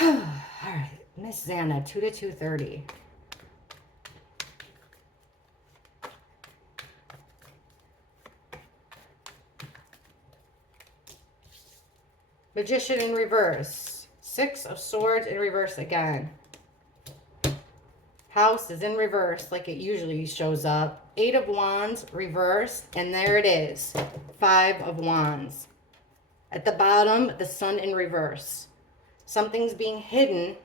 All right, Miss Zanna, 2 to 2:30. Magician in reverse. 6 of Swords in reverse again. House is in reverse like it usually shows up. 8 of Wands reversed, and there it is. 5 of Wands. At the bottom, the Sun in reverse. Something's being hidden.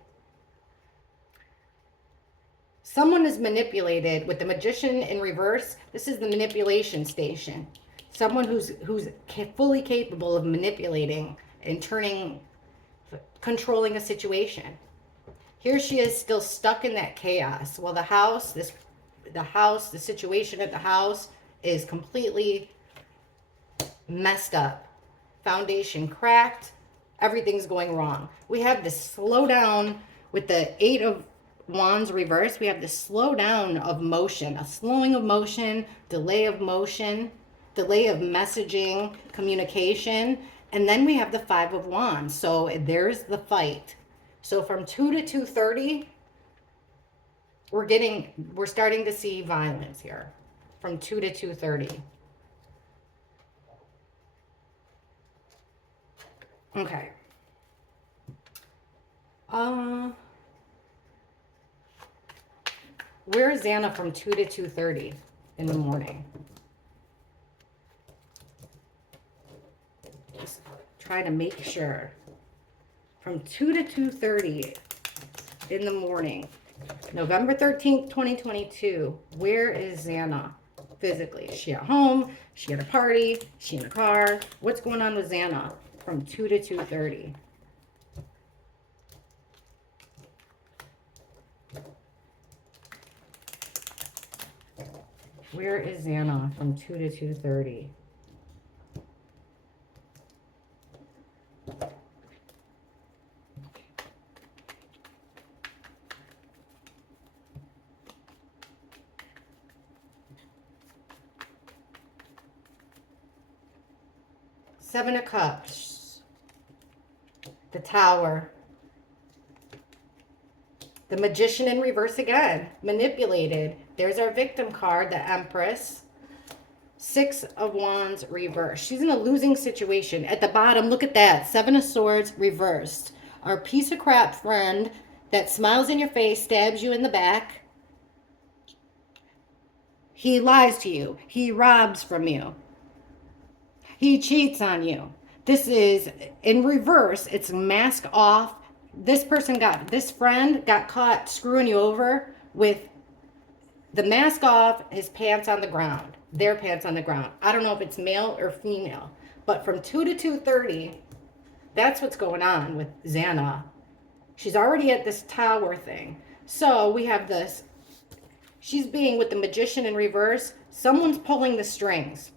Someone is manipulated with the Magician in reverse. This is the manipulation station. Someone who's fully capable of manipulating and controlling a situation. Here she is still stuck in that chaos. Well, the situation at the house is completely messed up. Foundation cracked. Everything's going wrong. We have this slowdown with the 8 of Wands reverse. We have this slowdown of motion, a slowing of motion, delay of motion, delay of messaging, communication. And then we have the 5 of Wands. So there's the fight. So from 2 to 2:30, we're starting to see violence here. From 2 to 2:30. Okay. Where is Zanna from 2 to 2:30 in the morning? Just try to make sure. From 2 to 2:30 in the morning. November 13th, 2022. Where is Zanna physically? Is she at home? Is she at a party? Is she in a car? What's going on with Zanna from 2 to 2:30? Where is Zanna from 2 to 2:30? Seven of Cups. The Tower. The Magician in reverse again. Manipulated. There's our victim card, the Empress. Six of Wands reversed. She's in a losing situation. At the bottom, look at that. Seven of Swords reversed. Our piece of crap friend that smiles in your face, stabs you in the back. He lies to you. He robs from you. He cheats on you. This is in reverse. It's mask off. This friend got caught screwing you over with the mask off, his pants on the ground, their pants on the ground. I don't know if it's male or female, but from 2 to 2:30, that's what's going on with Zanna. She's already at this tower thing. So we have this. She's being with the Magician in reverse. Someone's pulling the strings.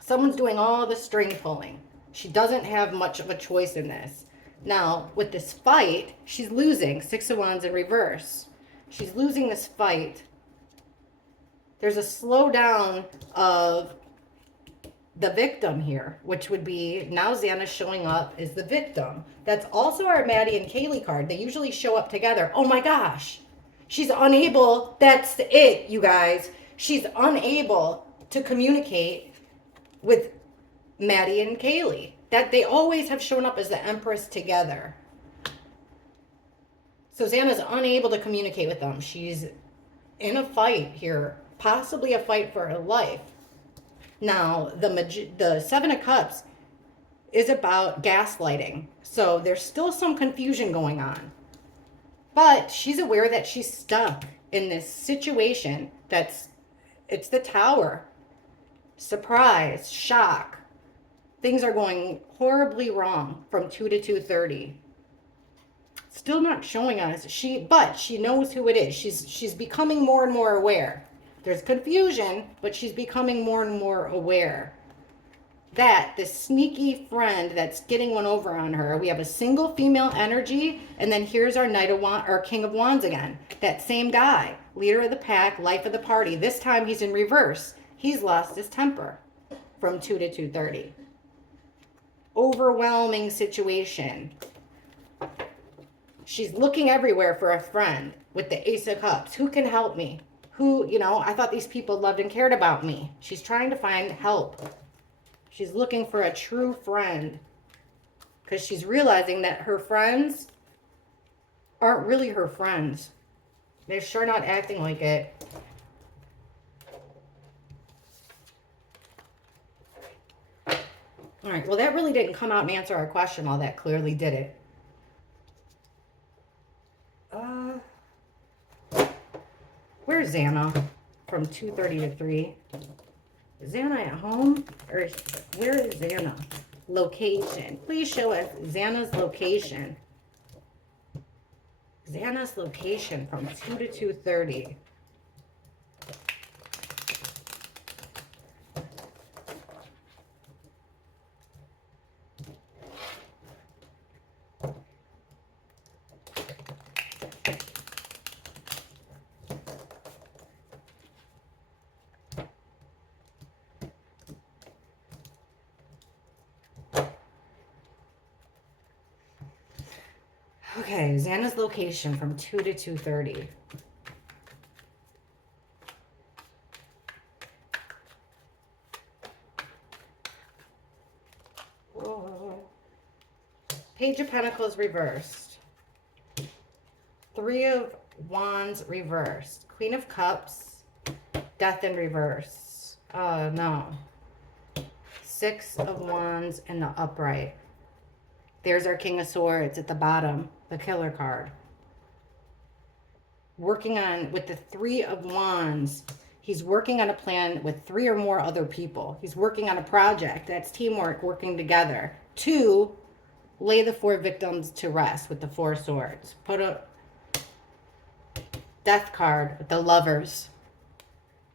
Someone's doing all the string pulling. She doesn't have much of a choice in this. Now, with this fight, she's losing. Six of Wands in reverse. She's losing this fight. There's a slowdown of the victim here, which would be now Zanna showing up as the victim. That's also our Maddie and Kaylee card. They usually show up together. Oh my gosh. She's unable. That's it, you guys. She's unable to communicate with Maddie and Kaylee. That they always have shown up as the Empress together. So Zanna's unable to communicate with them. She's in a fight here, possibly a fight for her life. Now, the Seven of Cups is about gaslighting. So there's still some confusion going on. But she's aware that she's stuck in this situation it's the Tower. Surprise, shock. Things are going horribly wrong from 2 to 2:30. Still not showing us, but she knows who it is. She's becoming more and more aware. There's confusion, but she's becoming more and more aware that this sneaky friend that's getting one over on her. We have a single female energy, and then here's our King of Wands again. That same guy, leader of the pack, life of the party. This time he's in reverse. He's lost his temper from 2 to 2:30. Overwhelming situation. She's looking everywhere for a friend with the Ace of Cups. Who can help me? I thought these people loved and cared about me. She's trying to find help. She's looking for a true friend because she's realizing that her friends aren't really her friends. They're sure not acting like it. All right, well, that really didn't come out and answer our question all that clearly, did it? Where's Zanna from 2:30 to 3? Is Zanna at home? Or where is Zanna? Location. Please show us Zanna's location. Zanna's location from 2 to 2:30. Okay, Zanna's location from 2 to 2:30. Whoa. Page of Pentacles reversed. Three of Wands reversed. Queen of Cups. Death in reverse. No. Six of Wands in the upright. There's our King of Swords at the bottom, the killer card. Working on, with the Three of Wands, he's working on a plan with 3 or more other people. He's working on a project. That's teamwork, working together. To lay the 4 victims to rest with the 4 swords. Put a death card with the lovers.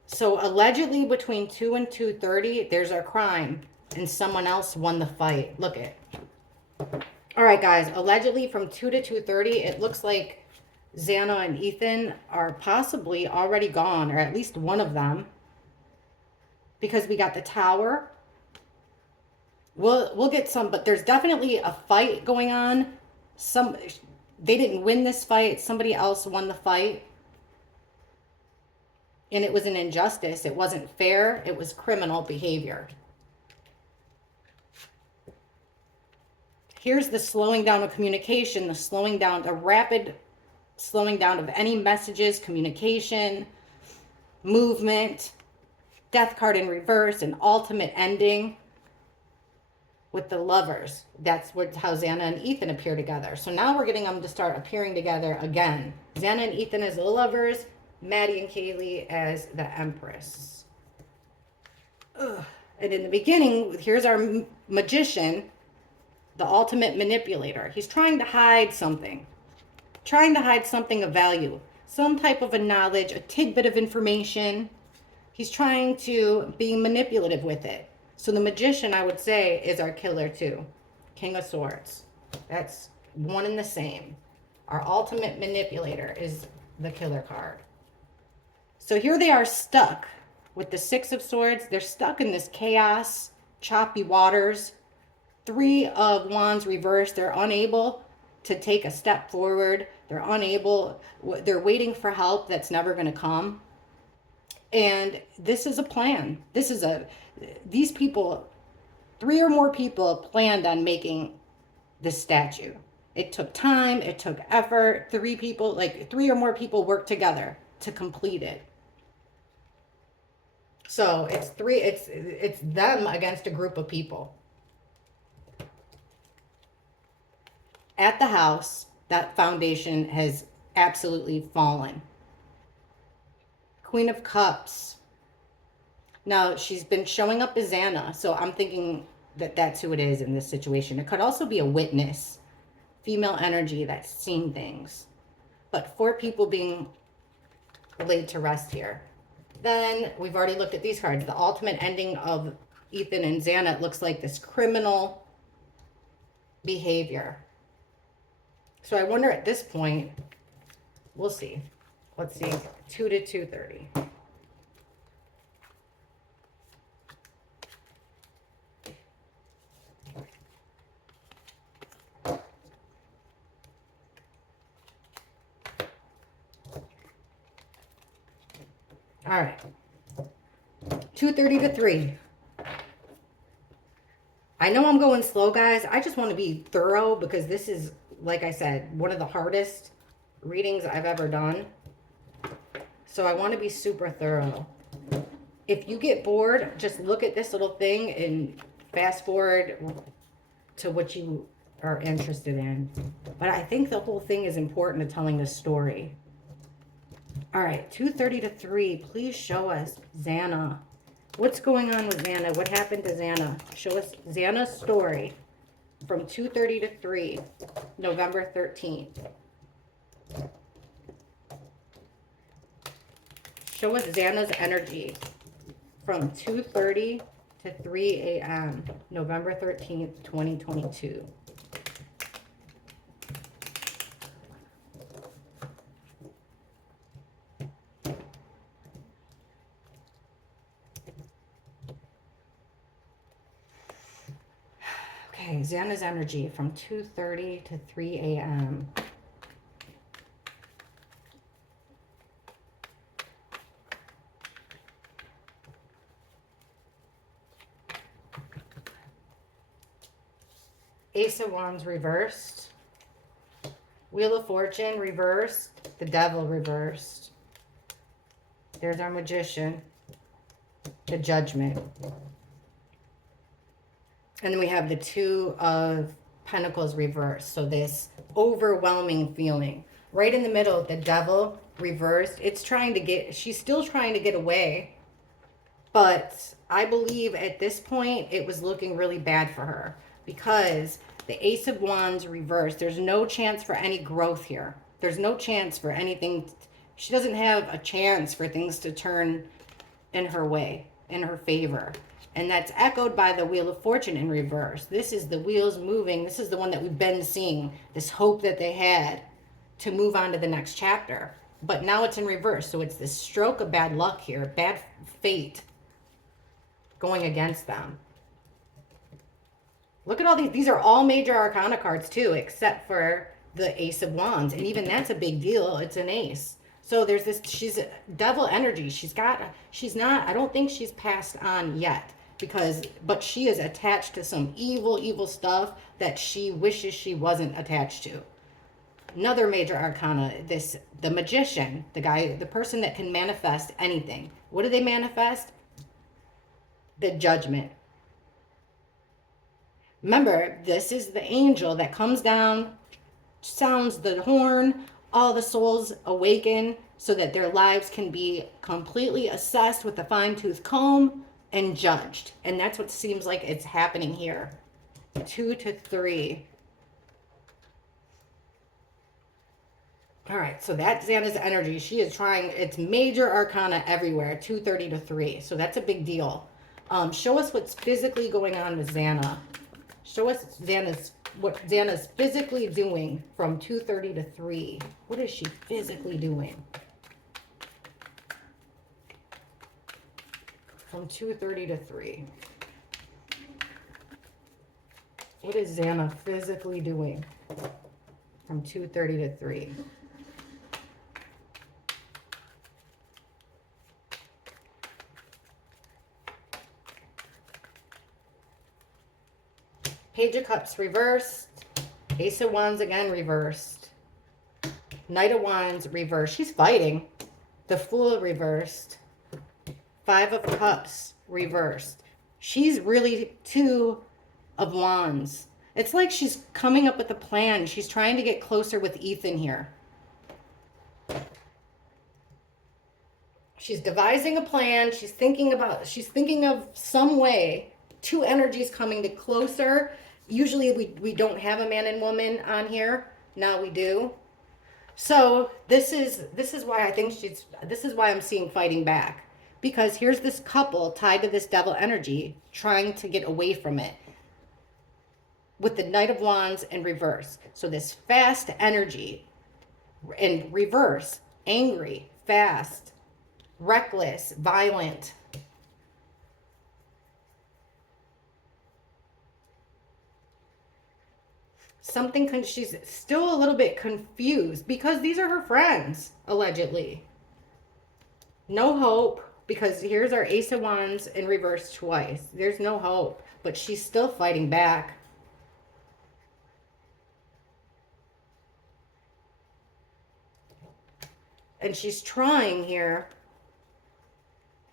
So allegedly between 2 and 2:30, there's our crime. And someone else won the fight. Look it. All right, guys. Allegedly from 2 to 2:30, it looks like Xana and Ethan are possibly already gone, or at least one of them. Because we got the Tower. We'll get some, but there's definitely a fight going on. Some They didn't win this fight. Somebody else won the fight. And it was an injustice. It wasn't fair. It was criminal behavior. Here's the slowing down of communication, the slowing down, the rapid slowing down of any messages, communication, movement, death card in reverse, an ultimate ending with the lovers. That's how Xana and Ethan appear together. So now we're getting them to start appearing together again. Xana and Ethan as the lovers, Maddie and Kaylee as the Empress. Ugh. And in the beginning, here's our magician, the ultimate manipulator. He's trying to hide something. Trying to hide something of value. Some type of a knowledge, a tidbit of information. He's trying to be manipulative with it. So the magician, I would say, is our killer too. King of Swords. That's one and the same. Our ultimate manipulator is the killer card. So here they are stuck with the Six of Swords. They're stuck in this chaos, choppy waters. Three of Wands reversed. They're unable to take a step forward. They're unable. They're waiting for help that's never going to come. And this is a plan. These people, three or more people planned on making this statue. It took time, it took effort. Three or more people worked together to complete it. So it's them against a group of people. At the house, that foundation has absolutely fallen. Queen of Cups. Now, she's been showing up as Zanna, so I'm thinking that that's who it is in this situation. It could also be a witness, female energy that's seen things. But 4 people being laid to rest here. Then we've already looked at these cards. The ultimate ending of Ethan and Zanna, it looks like this criminal behavior. So I wonder at this point, we'll see. Let's see, 2 to 2:30. All right, 2:30 to 3. I know I'm going slow, guys. I just want to be thorough because this is, like I said, one of the hardest readings I've ever done. So I want to be super thorough. If you get bored, just look at this little thing and fast forward to what you are interested in. But I think the whole thing is important to telling the story. All right, 2:30 to 3. Please show us Zanna. What's going on with Zanna? What happened to Zanna? Show us Zanna's story from 2:30 to 3, November 13th. Show us Zanna's energy from 2:30 to 3 a.m., November 13th, 2022. Okay, Zanna's energy from 2:30 to 3 a.m. Ace of Wands reversed. Wheel of Fortune reversed. The Devil reversed. There's our Magician. The Judgment. And then we have the Two of Pentacles reversed. So this overwhelming feeling. Right in the middle, the Devil reversed. She's still trying to get away. But I believe at this point, it was looking really bad for her. Because the Ace of Wands reversed. There's no chance for any growth here. There's no chance for anything. She doesn't have a chance for things to turn in her way, in her favor. And that's echoed by the Wheel of Fortune in reverse. This is the wheels moving. This is the one that we've been seeing. This hope that they had to move on to the next chapter. But now it's in reverse. So it's this stroke of bad luck here. Bad fate going against them. Look at all these. These are all major arcana cards too, except for the Ace of Wands. And even that's a big deal. It's an ace. So there's this, she's devil energy. She's not, I don't think she's passed on yet but she is attached to some evil, evil stuff that she wishes she wasn't attached to. Another major arcana, the magician, the person that can manifest anything. What do they manifest? The judgment. Remember, this is the angel that comes down, sounds the horn, all the souls awaken so that their lives can be completely assessed with a fine-tooth comb and judged. And that's what seems like it's happening here. 2 to 3. All right, so that's Xana's energy. She is trying, it's major arcana everywhere, 230 to 3. So that's a big deal. Show us what's physically going on with Xana. Show us what Xana's physically doing from 2:30 to 3. What is she physically doing? From 2:30 to 3. What is Xana physically doing from 2:30 to 3? Page of Cups reversed. Ace of Wands again reversed. Knight of Wands reversed. She's fighting. The Fool reversed. 5 of Cups reversed. She's really 2 of Wands. It's like she's coming up with a plan. She's trying to get closer with Ethan here. She's devising a plan. She's thinking of some way. 2 energies coming to closer. Usually we don't have a man and woman on here. Now we do. So this is why I think this is why I'm seeing fighting back. Because here's this couple tied to this devil energy trying to get away from it. With the Knight of Wands in reverse. So this fast energy in reverse, angry, fast, reckless, violent. She's still a little bit confused because these are her friends, allegedly. No hope, because here's our Ace of Wands in reverse twice. There's no hope, but she's still fighting back. And she's trying here.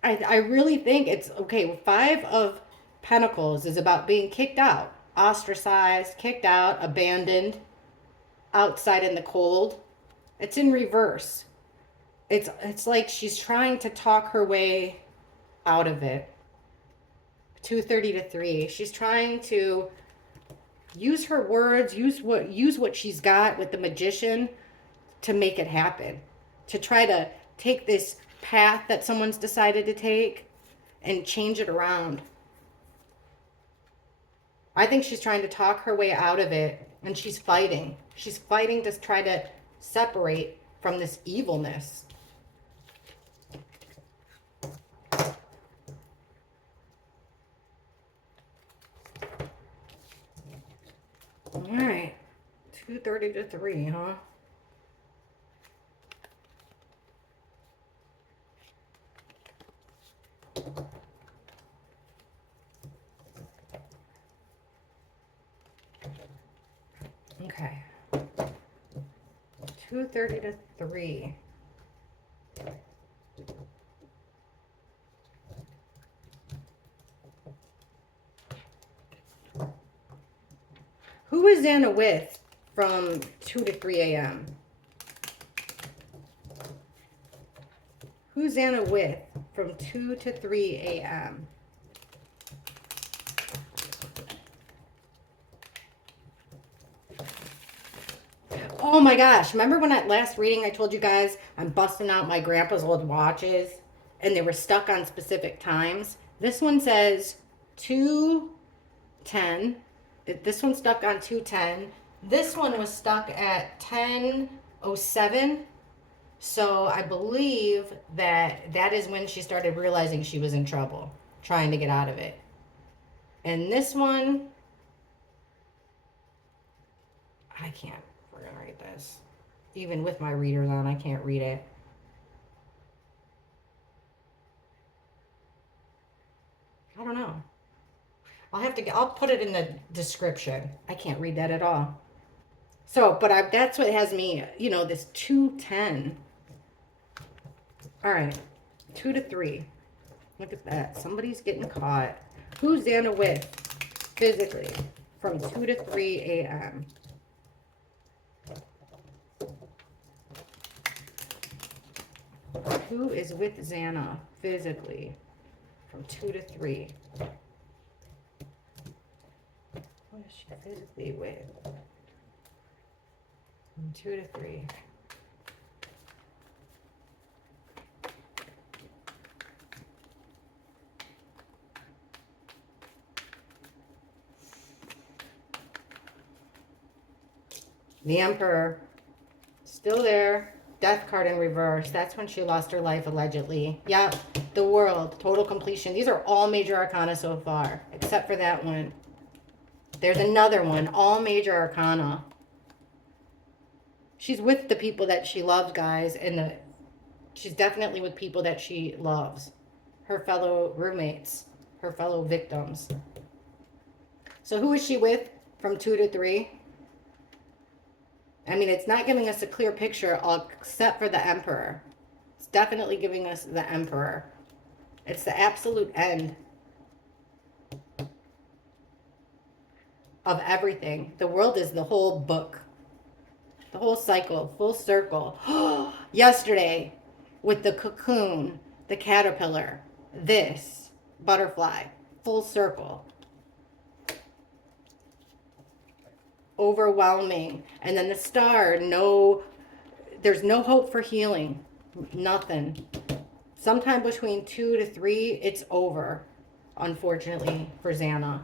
I really think it's okay. 5 of Pentacles is about being kicked out, ostracized, kicked out, abandoned, outside in the cold. It's in reverse. It's like she's trying to talk her way out of it. 2:30 to 3. She's trying to use her words, use what she's got with the Magician to make it happen. To try to take this path that someone's decided to take and change it around. I think she's trying to talk her way out of it, and she's fighting. She's fighting to try to separate from this evilness. All right, 2:30 to 3, huh? Okay. 2:30 to 3. Who is Zanna with from 2 to 3 a.m.? Who's Zanna with from 2 to 3 a.m.? Oh my gosh. Remember when at last reading I told you guys I'm busting out my grandpa's old watches and they were stuck on specific times? This one says 2:10. This one's stuck on 2:10. This one was stuck at 10:07. So I believe that is when she started realizing she was in trouble, trying to get out of it. And this one I can't friggin' read this. Even with my readers on, I can't read it. I don't know. I'll put it in the description. I can't read that at all. So, but that's what has me, this 210. All right, 2 to 3. Look at that. Somebody's getting caught. Who's Zanna with physically from 2 to 3 a.m.? Who is with Zanna physically from 2 to 3? What is she physically with? From 2 to 3. The Emperor, still there. Death card in reverse. That's when she lost her life, allegedly. Yep. The World, total completion. These are all major arcana so far, except for that one. There's another one, all major arcana. She's with the people that she loves, guys, and she's definitely with people that she loves. Her fellow roommates, her fellow victims. So who is she with from 2 to 3? I mean, it's not giving us a clear picture except for the Emperor. It's definitely giving us the Emperor. It's the absolute end of everything. The World is the whole book. The whole cycle, full circle. Yesterday, with the cocoon, the caterpillar, this butterfly, full circle. Overwhelming. And then the star, there's no hope for healing. Nothing. Sometime between 2 to 3, it's over, unfortunately, for Zanna.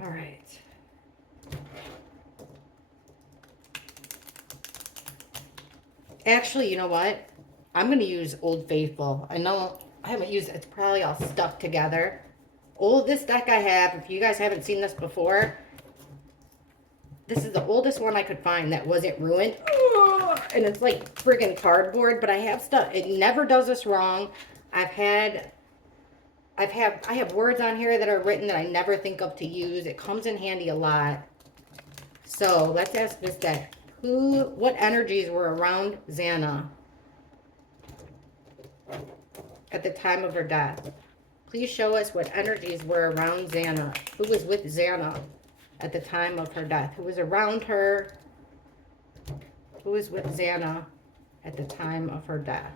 All right. Actually, you know what? I'm going to use Old Faithful. I know I haven't used it. It's probably all stuck together. Oldest deck I have, if you guys haven't seen this before, this is the oldest one I could find that wasn't ruined. And it's like friggin' cardboard, but I have stuff. It never does us wrong. I have words on here that are written that I never think of to use. It comes in handy a lot. So let's ask this deck. What energies were around Zanna at the time of her death? Please show us what energies were around Zanna. Who was with Zanna at the time of her death? Who was around her? Who was with Zanna at the time of her death?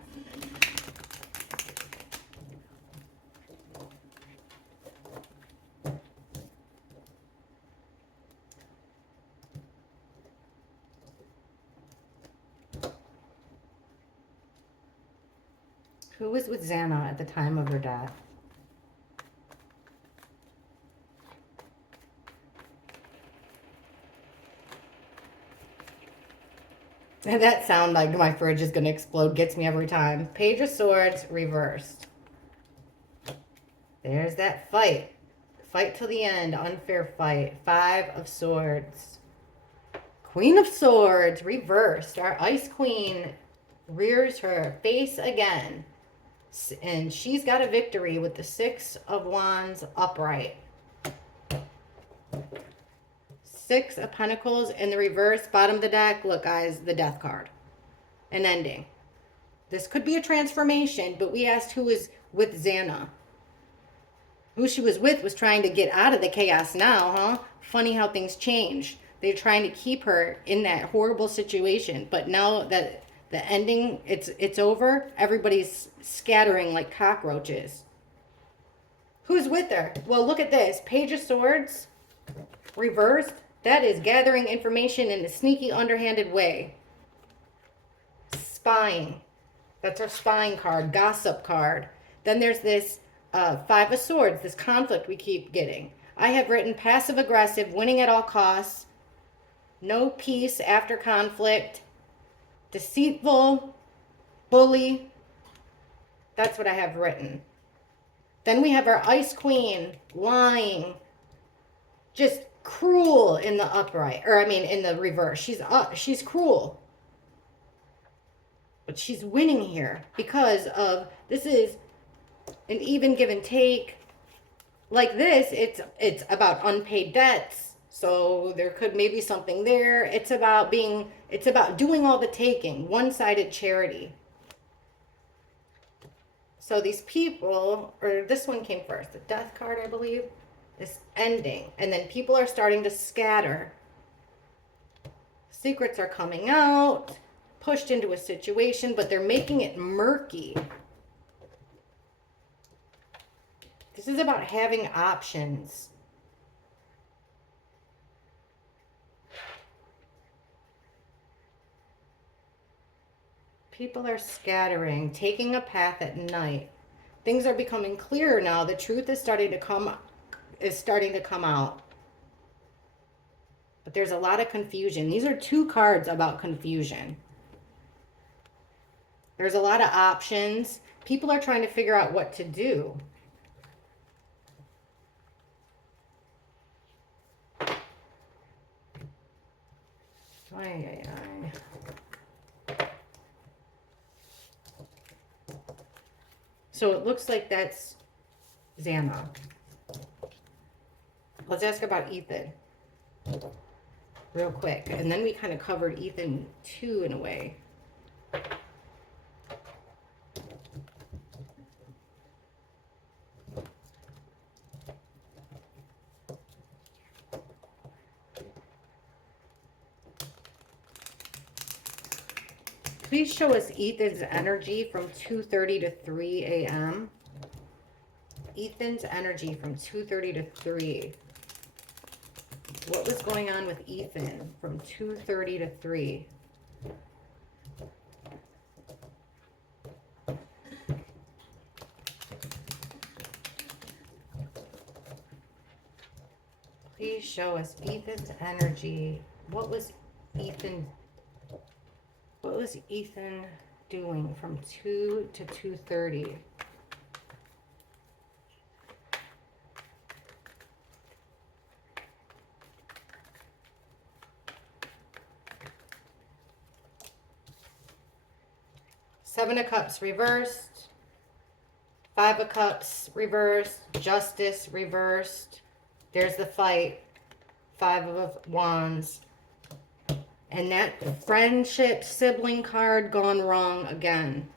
Who was with Zanna at the time of her death? And that sound like my fridge is going to explode gets me every time. Page of Swords reversed. There's that fight. Fight till the end. Unfair fight. 5 of Swords. Queen of Swords reversed. Our Ice Queen rears her face again. And she's got a victory with the 6 of Wands upright. 6 of Pentacles in the reverse, bottom of the deck. Look, guys, the Death card. An ending. This could be a transformation, but we asked who was with Zanna. Who she was with was trying to get out of the chaos now, huh? Funny how things change. They're trying to keep her in that horrible situation, but now that the ending, it's over, everybody's scattering like cockroaches. Who's with her? Well, look at this. Page of Swords, reversed. That is gathering information in a sneaky, underhanded way. Spying. That's our spying card, gossip card. Then there's this 5 of Swords, this conflict we keep getting. I have written passive-aggressive, winning at all costs, no peace after conflict, deceitful, bully. That's what I have written. Then we have our Ice Queen lying, just cruel in the upright, or I mean in the reverse. She's cruel. But she's winning here because of, this is an even give and take. Like this, it's about unpaid debts. So there could maybe something there. It's about doing all the taking, one-sided charity. So these people, or this one came first, the death card, I believe, is ending. And then people are starting to scatter. Secrets are coming out, pushed into a situation, but they're making it murky. This is about having options. People are scattering, taking a path at night. Things are becoming clearer now. The truth is starting to come out. But there's a lot of confusion. These are two cards about confusion. There's a lot of options. People are trying to figure out what to do. So it looks like that's Zanna. Let's ask about Ethan real quick. And then we kind of covered Ethan too in a way. Please show us Ethan's energy from 2:30 to 3 a.m. Ethan's energy from 2:30 to 3. What was going on with Ethan from 2:30 to 3? Please show us Ethan's energy. What was Ethan doing from 2 to 2:30? Seven of Cups reversed. Five of Cups reversed. Justice reversed. There's the fight. Five of Wands. And that friendship sibling card gone wrong again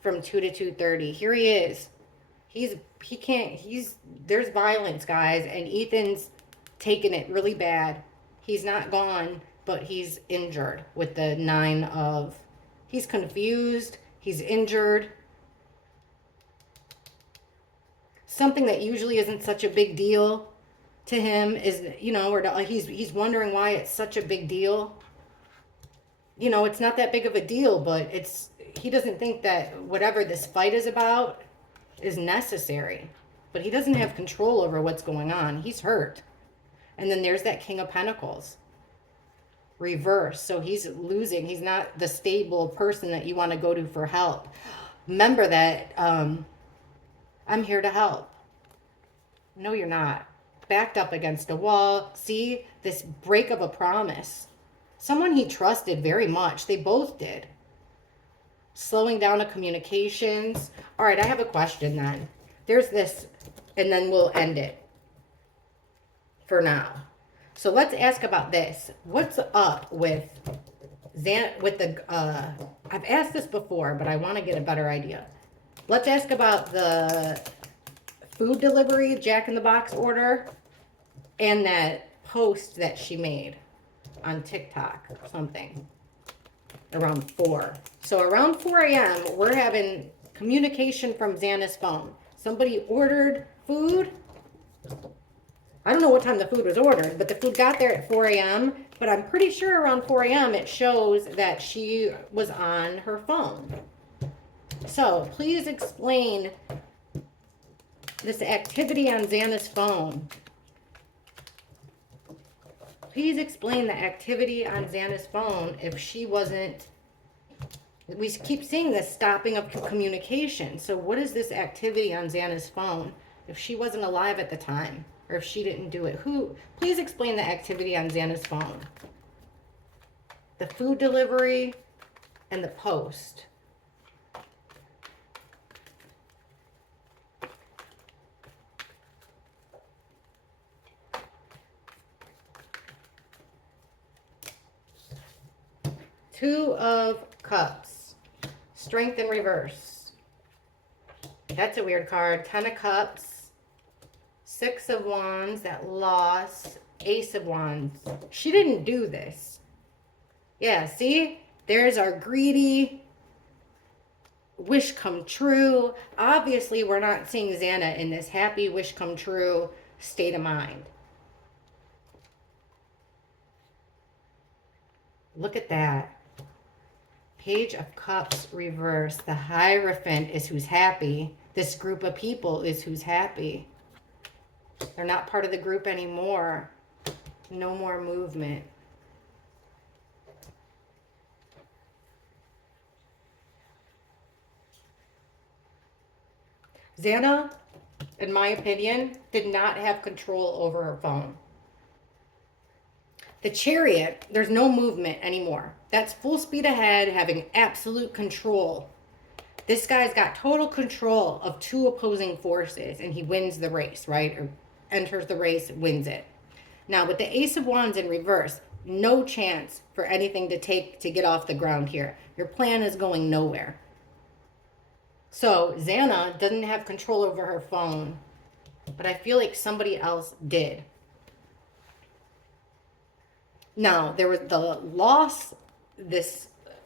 from 2 to 2:30. Here he is. There's violence, guys, and Ethan's taking it really bad. He's not gone, but he's injured with the he's confused, he's injured. Something that usually isn't such a big deal to him is, he's wondering why it's such a big deal. It's not that big of a deal, but he doesn't think that whatever this fight is about is necessary. But he doesn't have control over what's going on. He's hurt. And then there's that King of Pentacles. Reverse. So he's losing. He's not the stable person that you want to go to for help. Remember that I'm here to help. No, you're not. Backed up against a wall. See this break of a promise. Someone he trusted very much. They both did. Slowing down the communications. All right, I have a question then. There's this, and then we'll end it for now. So let's ask about this. What's up with I've asked this before, but I want to get a better idea. Let's ask about the food delivery, Jack in the Box order, and that post that she made on TikTok or something around 4. So around 4 a.m. we're having communication from Zanna's phone. Somebody ordered food. I don't know what time the food was ordered, but the food got there at 4 a.m. But I'm pretty sure around 4 a.m. it shows that she was on her phone. So please explain this activity on Zanna's phone. Please explain the activity on Zanna's phone if she wasn't... We keep seeing this stopping of communication. So what is this activity on Zanna's phone? if she wasn't alive at the time, or if she didn't do it. Please explain the activity on Xana's phone. The food delivery and the post. Two of Cups. Strength in reverse. That's a weird card. 10 of Cups. 6 of Wands. That loss. Ace of Wands. She didn't do this. Yeah, see? There's our greedy wish come true. Obviously, we're not seeing Xana in this happy wish come true state of mind. Look at that. Page of Cups reverse. The Hierophant is who's happy. This group of people is who's happy. They're not part of the group anymore. No more movement. Xana, in my opinion, did not have control over her phone. The Chariot, there's no movement anymore. That's full speed ahead, having absolute control. This guy's got total control of two opposing forces, and he wins the race, right? Or enters the race, wins it. Now, with the Ace of Wands in reverse, no chance for anything to get off the ground here. Your plan is going nowhere. So, Xana doesn't have control over her phone, but I feel like somebody else did. Now, there was the loss,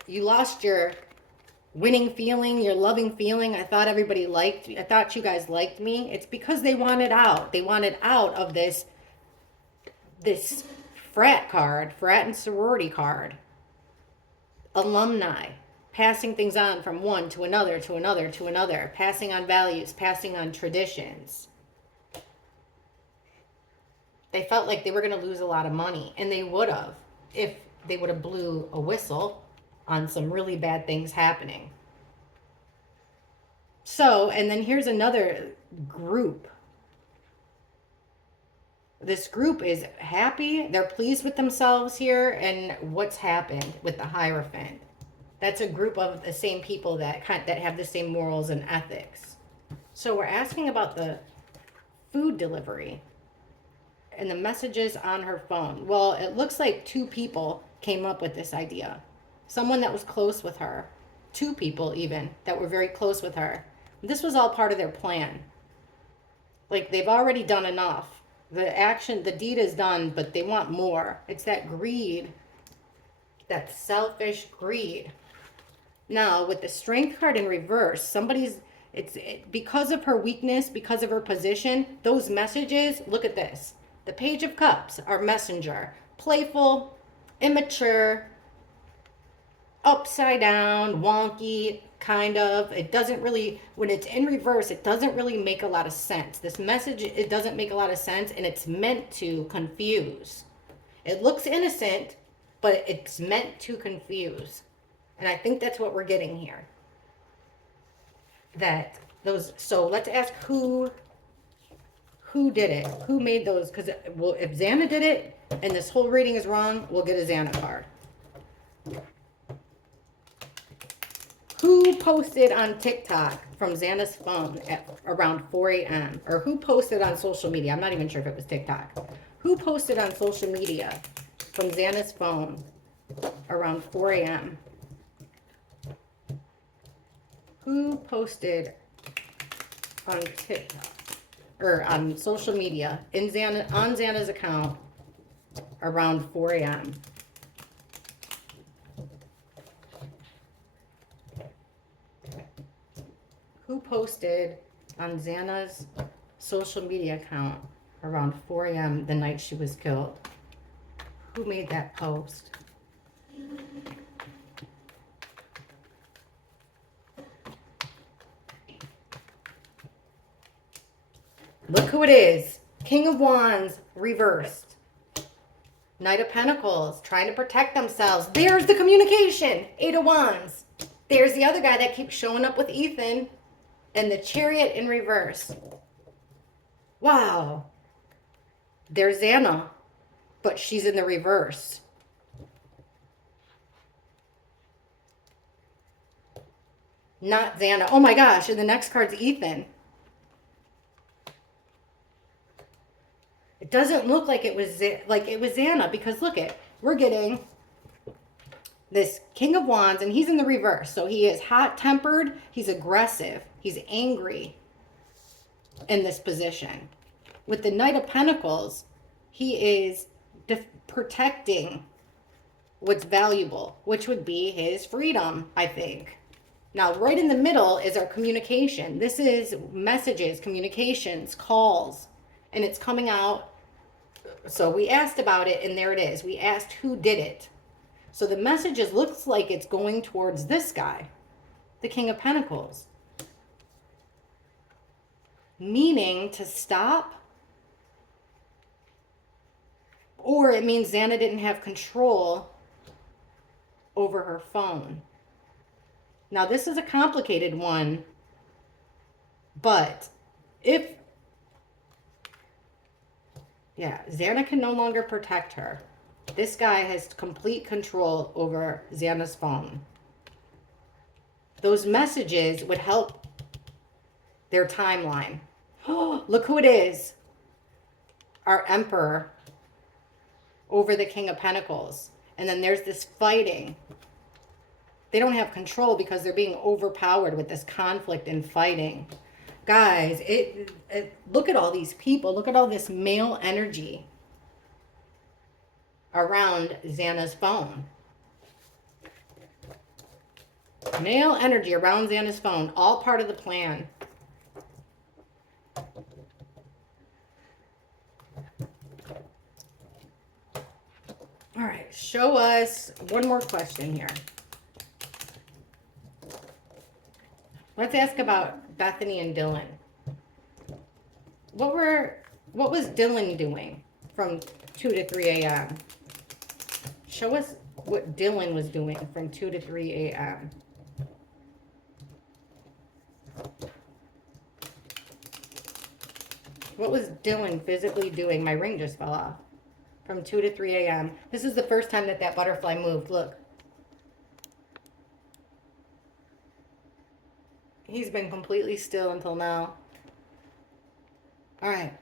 you lost your winning feeling, your loving feeling. I thought I thought you guys liked me. It's because they wanted out. They wanted out of this frat and sorority card. Alumni, passing things on from one to another, to another, to another, passing on values, passing on traditions. They felt like they were going to lose a lot of money, and they would have if they would have blew a whistle on some really bad things happening. So, and then here's another group. This group is happy. They're pleased with themselves here and what's happened with the Hierophant. That's a group of the same people that have the same morals and ethics. So we're asking about the food delivery and the messages on her phone. Well, it looks like two people came up with this idea. Someone that was close with her. Two people even that were very close with her. This was all part of their plan. Like, they've already done enough. The deed is done, but they want more. It's that greed, that selfish greed. Now, with the Strength card in reverse, because of her weakness, because of her position, those messages, look at this. The Page of Cups, our messenger, playful, immature, upside down, wonky, kind of. It doesn't really, when it's in reverse, it doesn't really make a lot of sense. This message, it doesn't make a lot of sense, and it's meant to confuse. It looks innocent, but it's meant to confuse. And I think that's what we're getting here. So let's ask who did it? Who made those? Because if Xana did it and this whole reading is wrong, we'll get a Xana card. Who posted on TikTok from Xana's phone at around 4 a.m.? Or who posted on social media? I'm not even sure if it was TikTok. Who posted on social media from Xana's phone around 4 a.m.? Who posted on TikTok or on social media on Xana's account around 4 a.m.? Who posted on Xana's social media account around 4 a.m. the night she was killed? Who made that post? Look who it is. King of Wands reversed. Knight of Pentacles trying to protect themselves. There's the communication. 8 of Wands. There's the other guy that keeps showing up with Ethan. And the Chariot in reverse. Wow. There's Zanna, but she's in the reverse. Not Zanna. Oh my gosh, and the next card's Ethan. It doesn't look like it was Zanna, because look it. We're getting this King of Wands, and he's in the reverse. So he is hot-tempered, he's aggressive, he's angry in this position. With the Knight of Pentacles, he is protecting what's valuable, which would be his freedom, I think. Now, right in the middle is our communication. This is messages, communications, calls, and it's coming out. So we asked about it, and there it is. We asked who did it. So the messages looks like it's going towards this guy, the King of Pentacles. Meaning to stop, or it means Zanna didn't have control over her phone. Now, this is a complicated one, but Zanna can no longer protect her. This guy has complete control over Zanna's phone. Those messages would help their timeline. Oh, look who it is. Our Emperor over the King of Pentacles. And then there's this fighting. They don't have control because they're being overpowered with this conflict and fighting. Guys, look at all these people. Look at all this male energy around Zanna's phone. Male energy around Zanna's phone. All part of the plan. All right, show us one more question here. Let's ask about Bethany and Dylan. What was Dylan doing from 2 to 3 a.m.? Show us what Dylan was doing from 2 to 3 a.m. What was Dylan physically doing? My ring just fell off. From 2 to 3 a.m. This is the first time that butterfly moved. Look. He's been completely still until now. All right.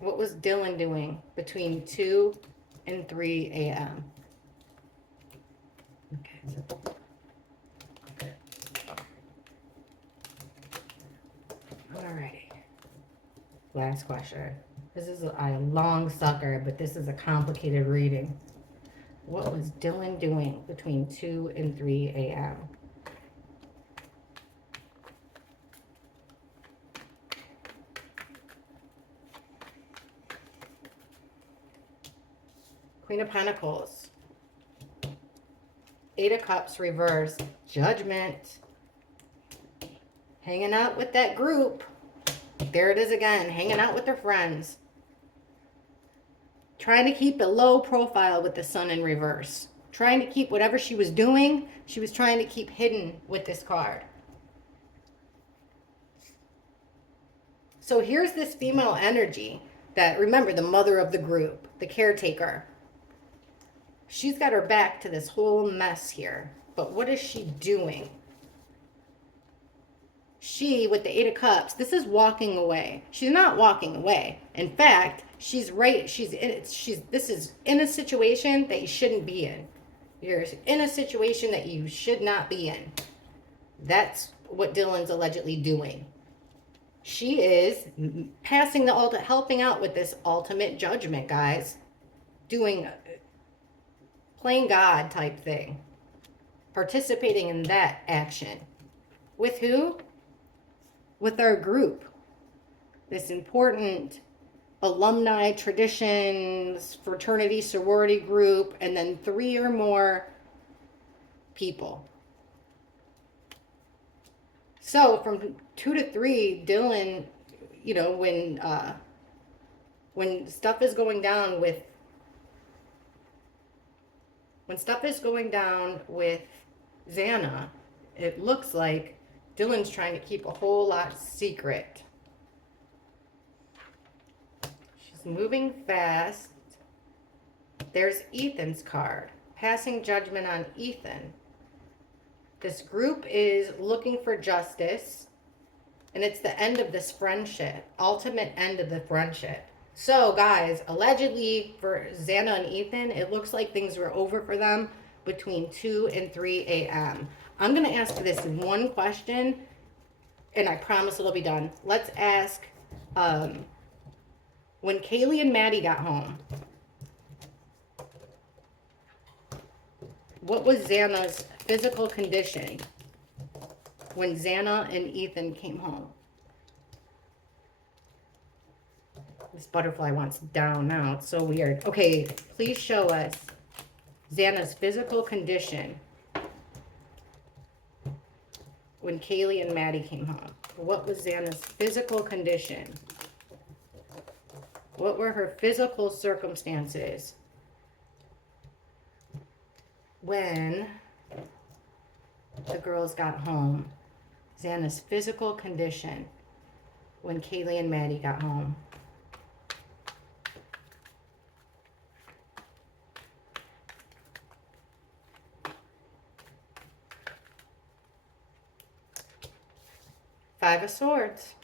What was Dylan doing between 2 and 3 a.m.? Okay. All righty. Last question. This is a long sucker, but this is a complicated reading. What was Dylan doing between 2 and 3 a.m.? Queen of Pentacles. 8 of Cups reversed. Judgment. Hanging out with that group. There it is again. Hanging out with their friends. Trying to keep a low profile with the Sun in reverse. Trying to keep whatever she was doing, she was trying to keep hidden with this card. So here's this female energy that, remember, the mother of the group, the caretaker. She's got her back to this whole mess here. But what is she doing? She, with the 8 of Cups, this is walking away. She's not walking away. In fact, she's right. This is in a situation that you shouldn't be in. You're in a situation that you should not be in. That's what Dylan's allegedly doing. She is passing helping out with this ultimate judgment, guys. Playing God type thing. Participating in that action. With who? With our group. This important alumni, traditions, fraternity, sorority group, and then 3 or more people. So from 2 to 3, Dylan, when stuff is going down with Zanna, it looks like Dylan's trying to keep a whole lot secret. moving fast. There's Ethan's card. Passing judgment on Ethan. This group is looking for justice. And it's the end of this friendship. Ultimate end of the friendship. So, guys, allegedly for Xana and Ethan, it looks like things were over for them between 2 and 3 a.m. I'm going to ask this one question, and I promise it'll be done. Let's ask, when Kaylee and Maddie got home, what was Xana's physical condition when Xana and Ethan came home? This butterfly wants down now. It's so weird. Okay, please show us Xana's physical condition when Kaylee and Maddie came home. What was Xana's physical condition? What were her physical circumstances when the girls got home? Xana's physical condition when Kaylee and Maddie got home. Five of Swords,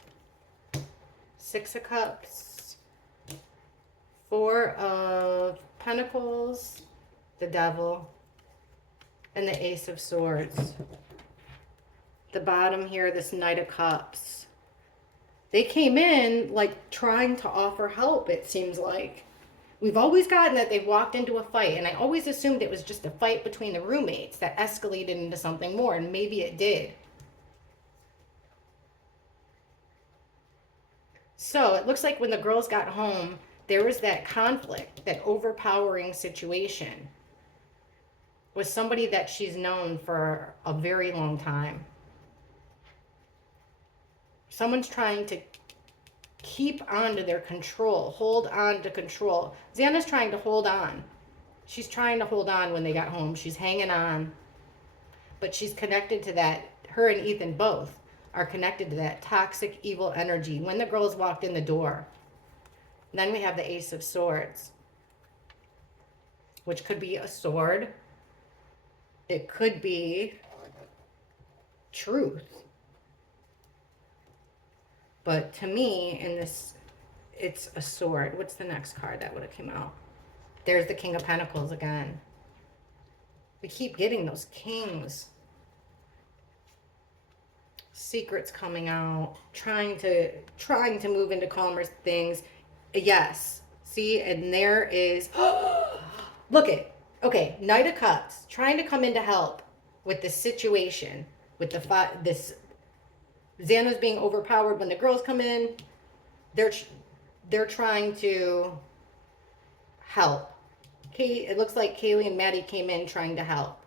Six of Cups, Four of Pentacles, the Devil, and the Ace of Swords. The bottom here, this Knight of Cups. They came in like trying to offer help, it seems like. We've always gotten that they've walked into a fight, and I always assumed it was just a fight between the roommates that escalated into something more, and maybe it did. So it looks like when the girls got home, there was that conflict, that overpowering situation with somebody that she's known for a very long time. Someone's trying to keep on to their control, hold on to control. Xana's trying to hold on. She's trying to hold on when they got home. She's hanging on. But she's connected to that. Her and Ethan both are connected to that toxic, evil energy when the girls walked in the door. Then we have the Ace of Swords, which could be a sword. It could be truth. But to me, in this, it's a sword. What's the next card that would have come out? There's the King of Pentacles again. We keep getting those kings. Secrets coming out, trying to move into calmer things. Yes. See, and there is look it. Okay, Knight of Cups, trying to come in to help with this situation, with this Xana's being overpowered when the girls come in. They're trying to help. It looks like Kaylee and Maddie came in trying to help.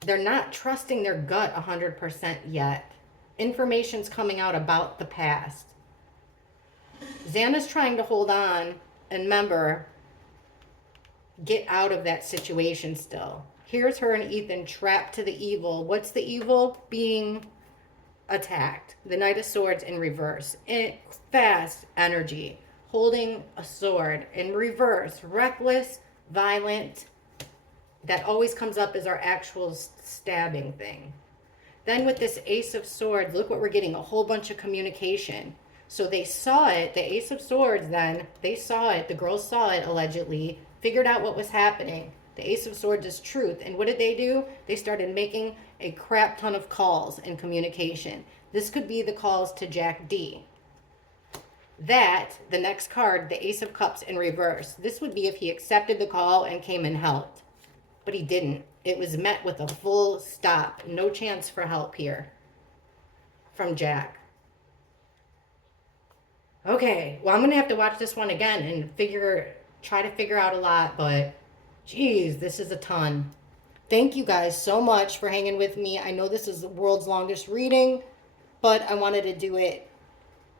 They're not trusting their gut 100% yet. Information's coming out about the past. Xana's trying to hold on and remember, get out of that situation still. Here's her and Ethan trapped to the evil. What's the evil? Being attacked. The Knight of Swords in reverse. Fast energy. Holding a sword in reverse. Reckless, violent. That always comes up as our actual stabbing thing. Then with this Ace of Swords, look what we're getting. A whole bunch of communication. So they saw it. The Ace of Swords then, they saw it. The girls saw it allegedly. Figured out what was happening. The Ace of Swords is truth. And what did they do? They started making a crap ton of calls and communication. This could be the calls to Jack D. That, the next card, the Ace of Cups in reverse. This would be if he accepted the call and came and helped. But he didn't. It was met with a full stop. No chance for help here from Jack. Okay, well, I'm going to have to watch this one again and try to figure out a lot, but geez, this is a ton. Thank you guys so much for hanging with me. I know this is the world's longest reading, but I wanted to do it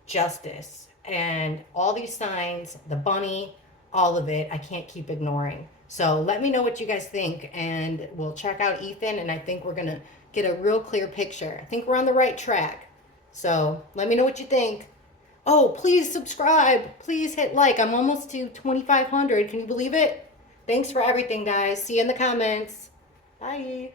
justice. And all these signs, the bunny, all of it, I can't keep ignoring. So let me know what you guys think, and we'll check out Ethan, and I think we're going to get a real clear picture. I think we're on the right track. So let me know what you think. Oh, please subscribe. Please hit like. I'm almost to 2,500. Can you believe it? Thanks for everything, guys. See you in the comments. Bye.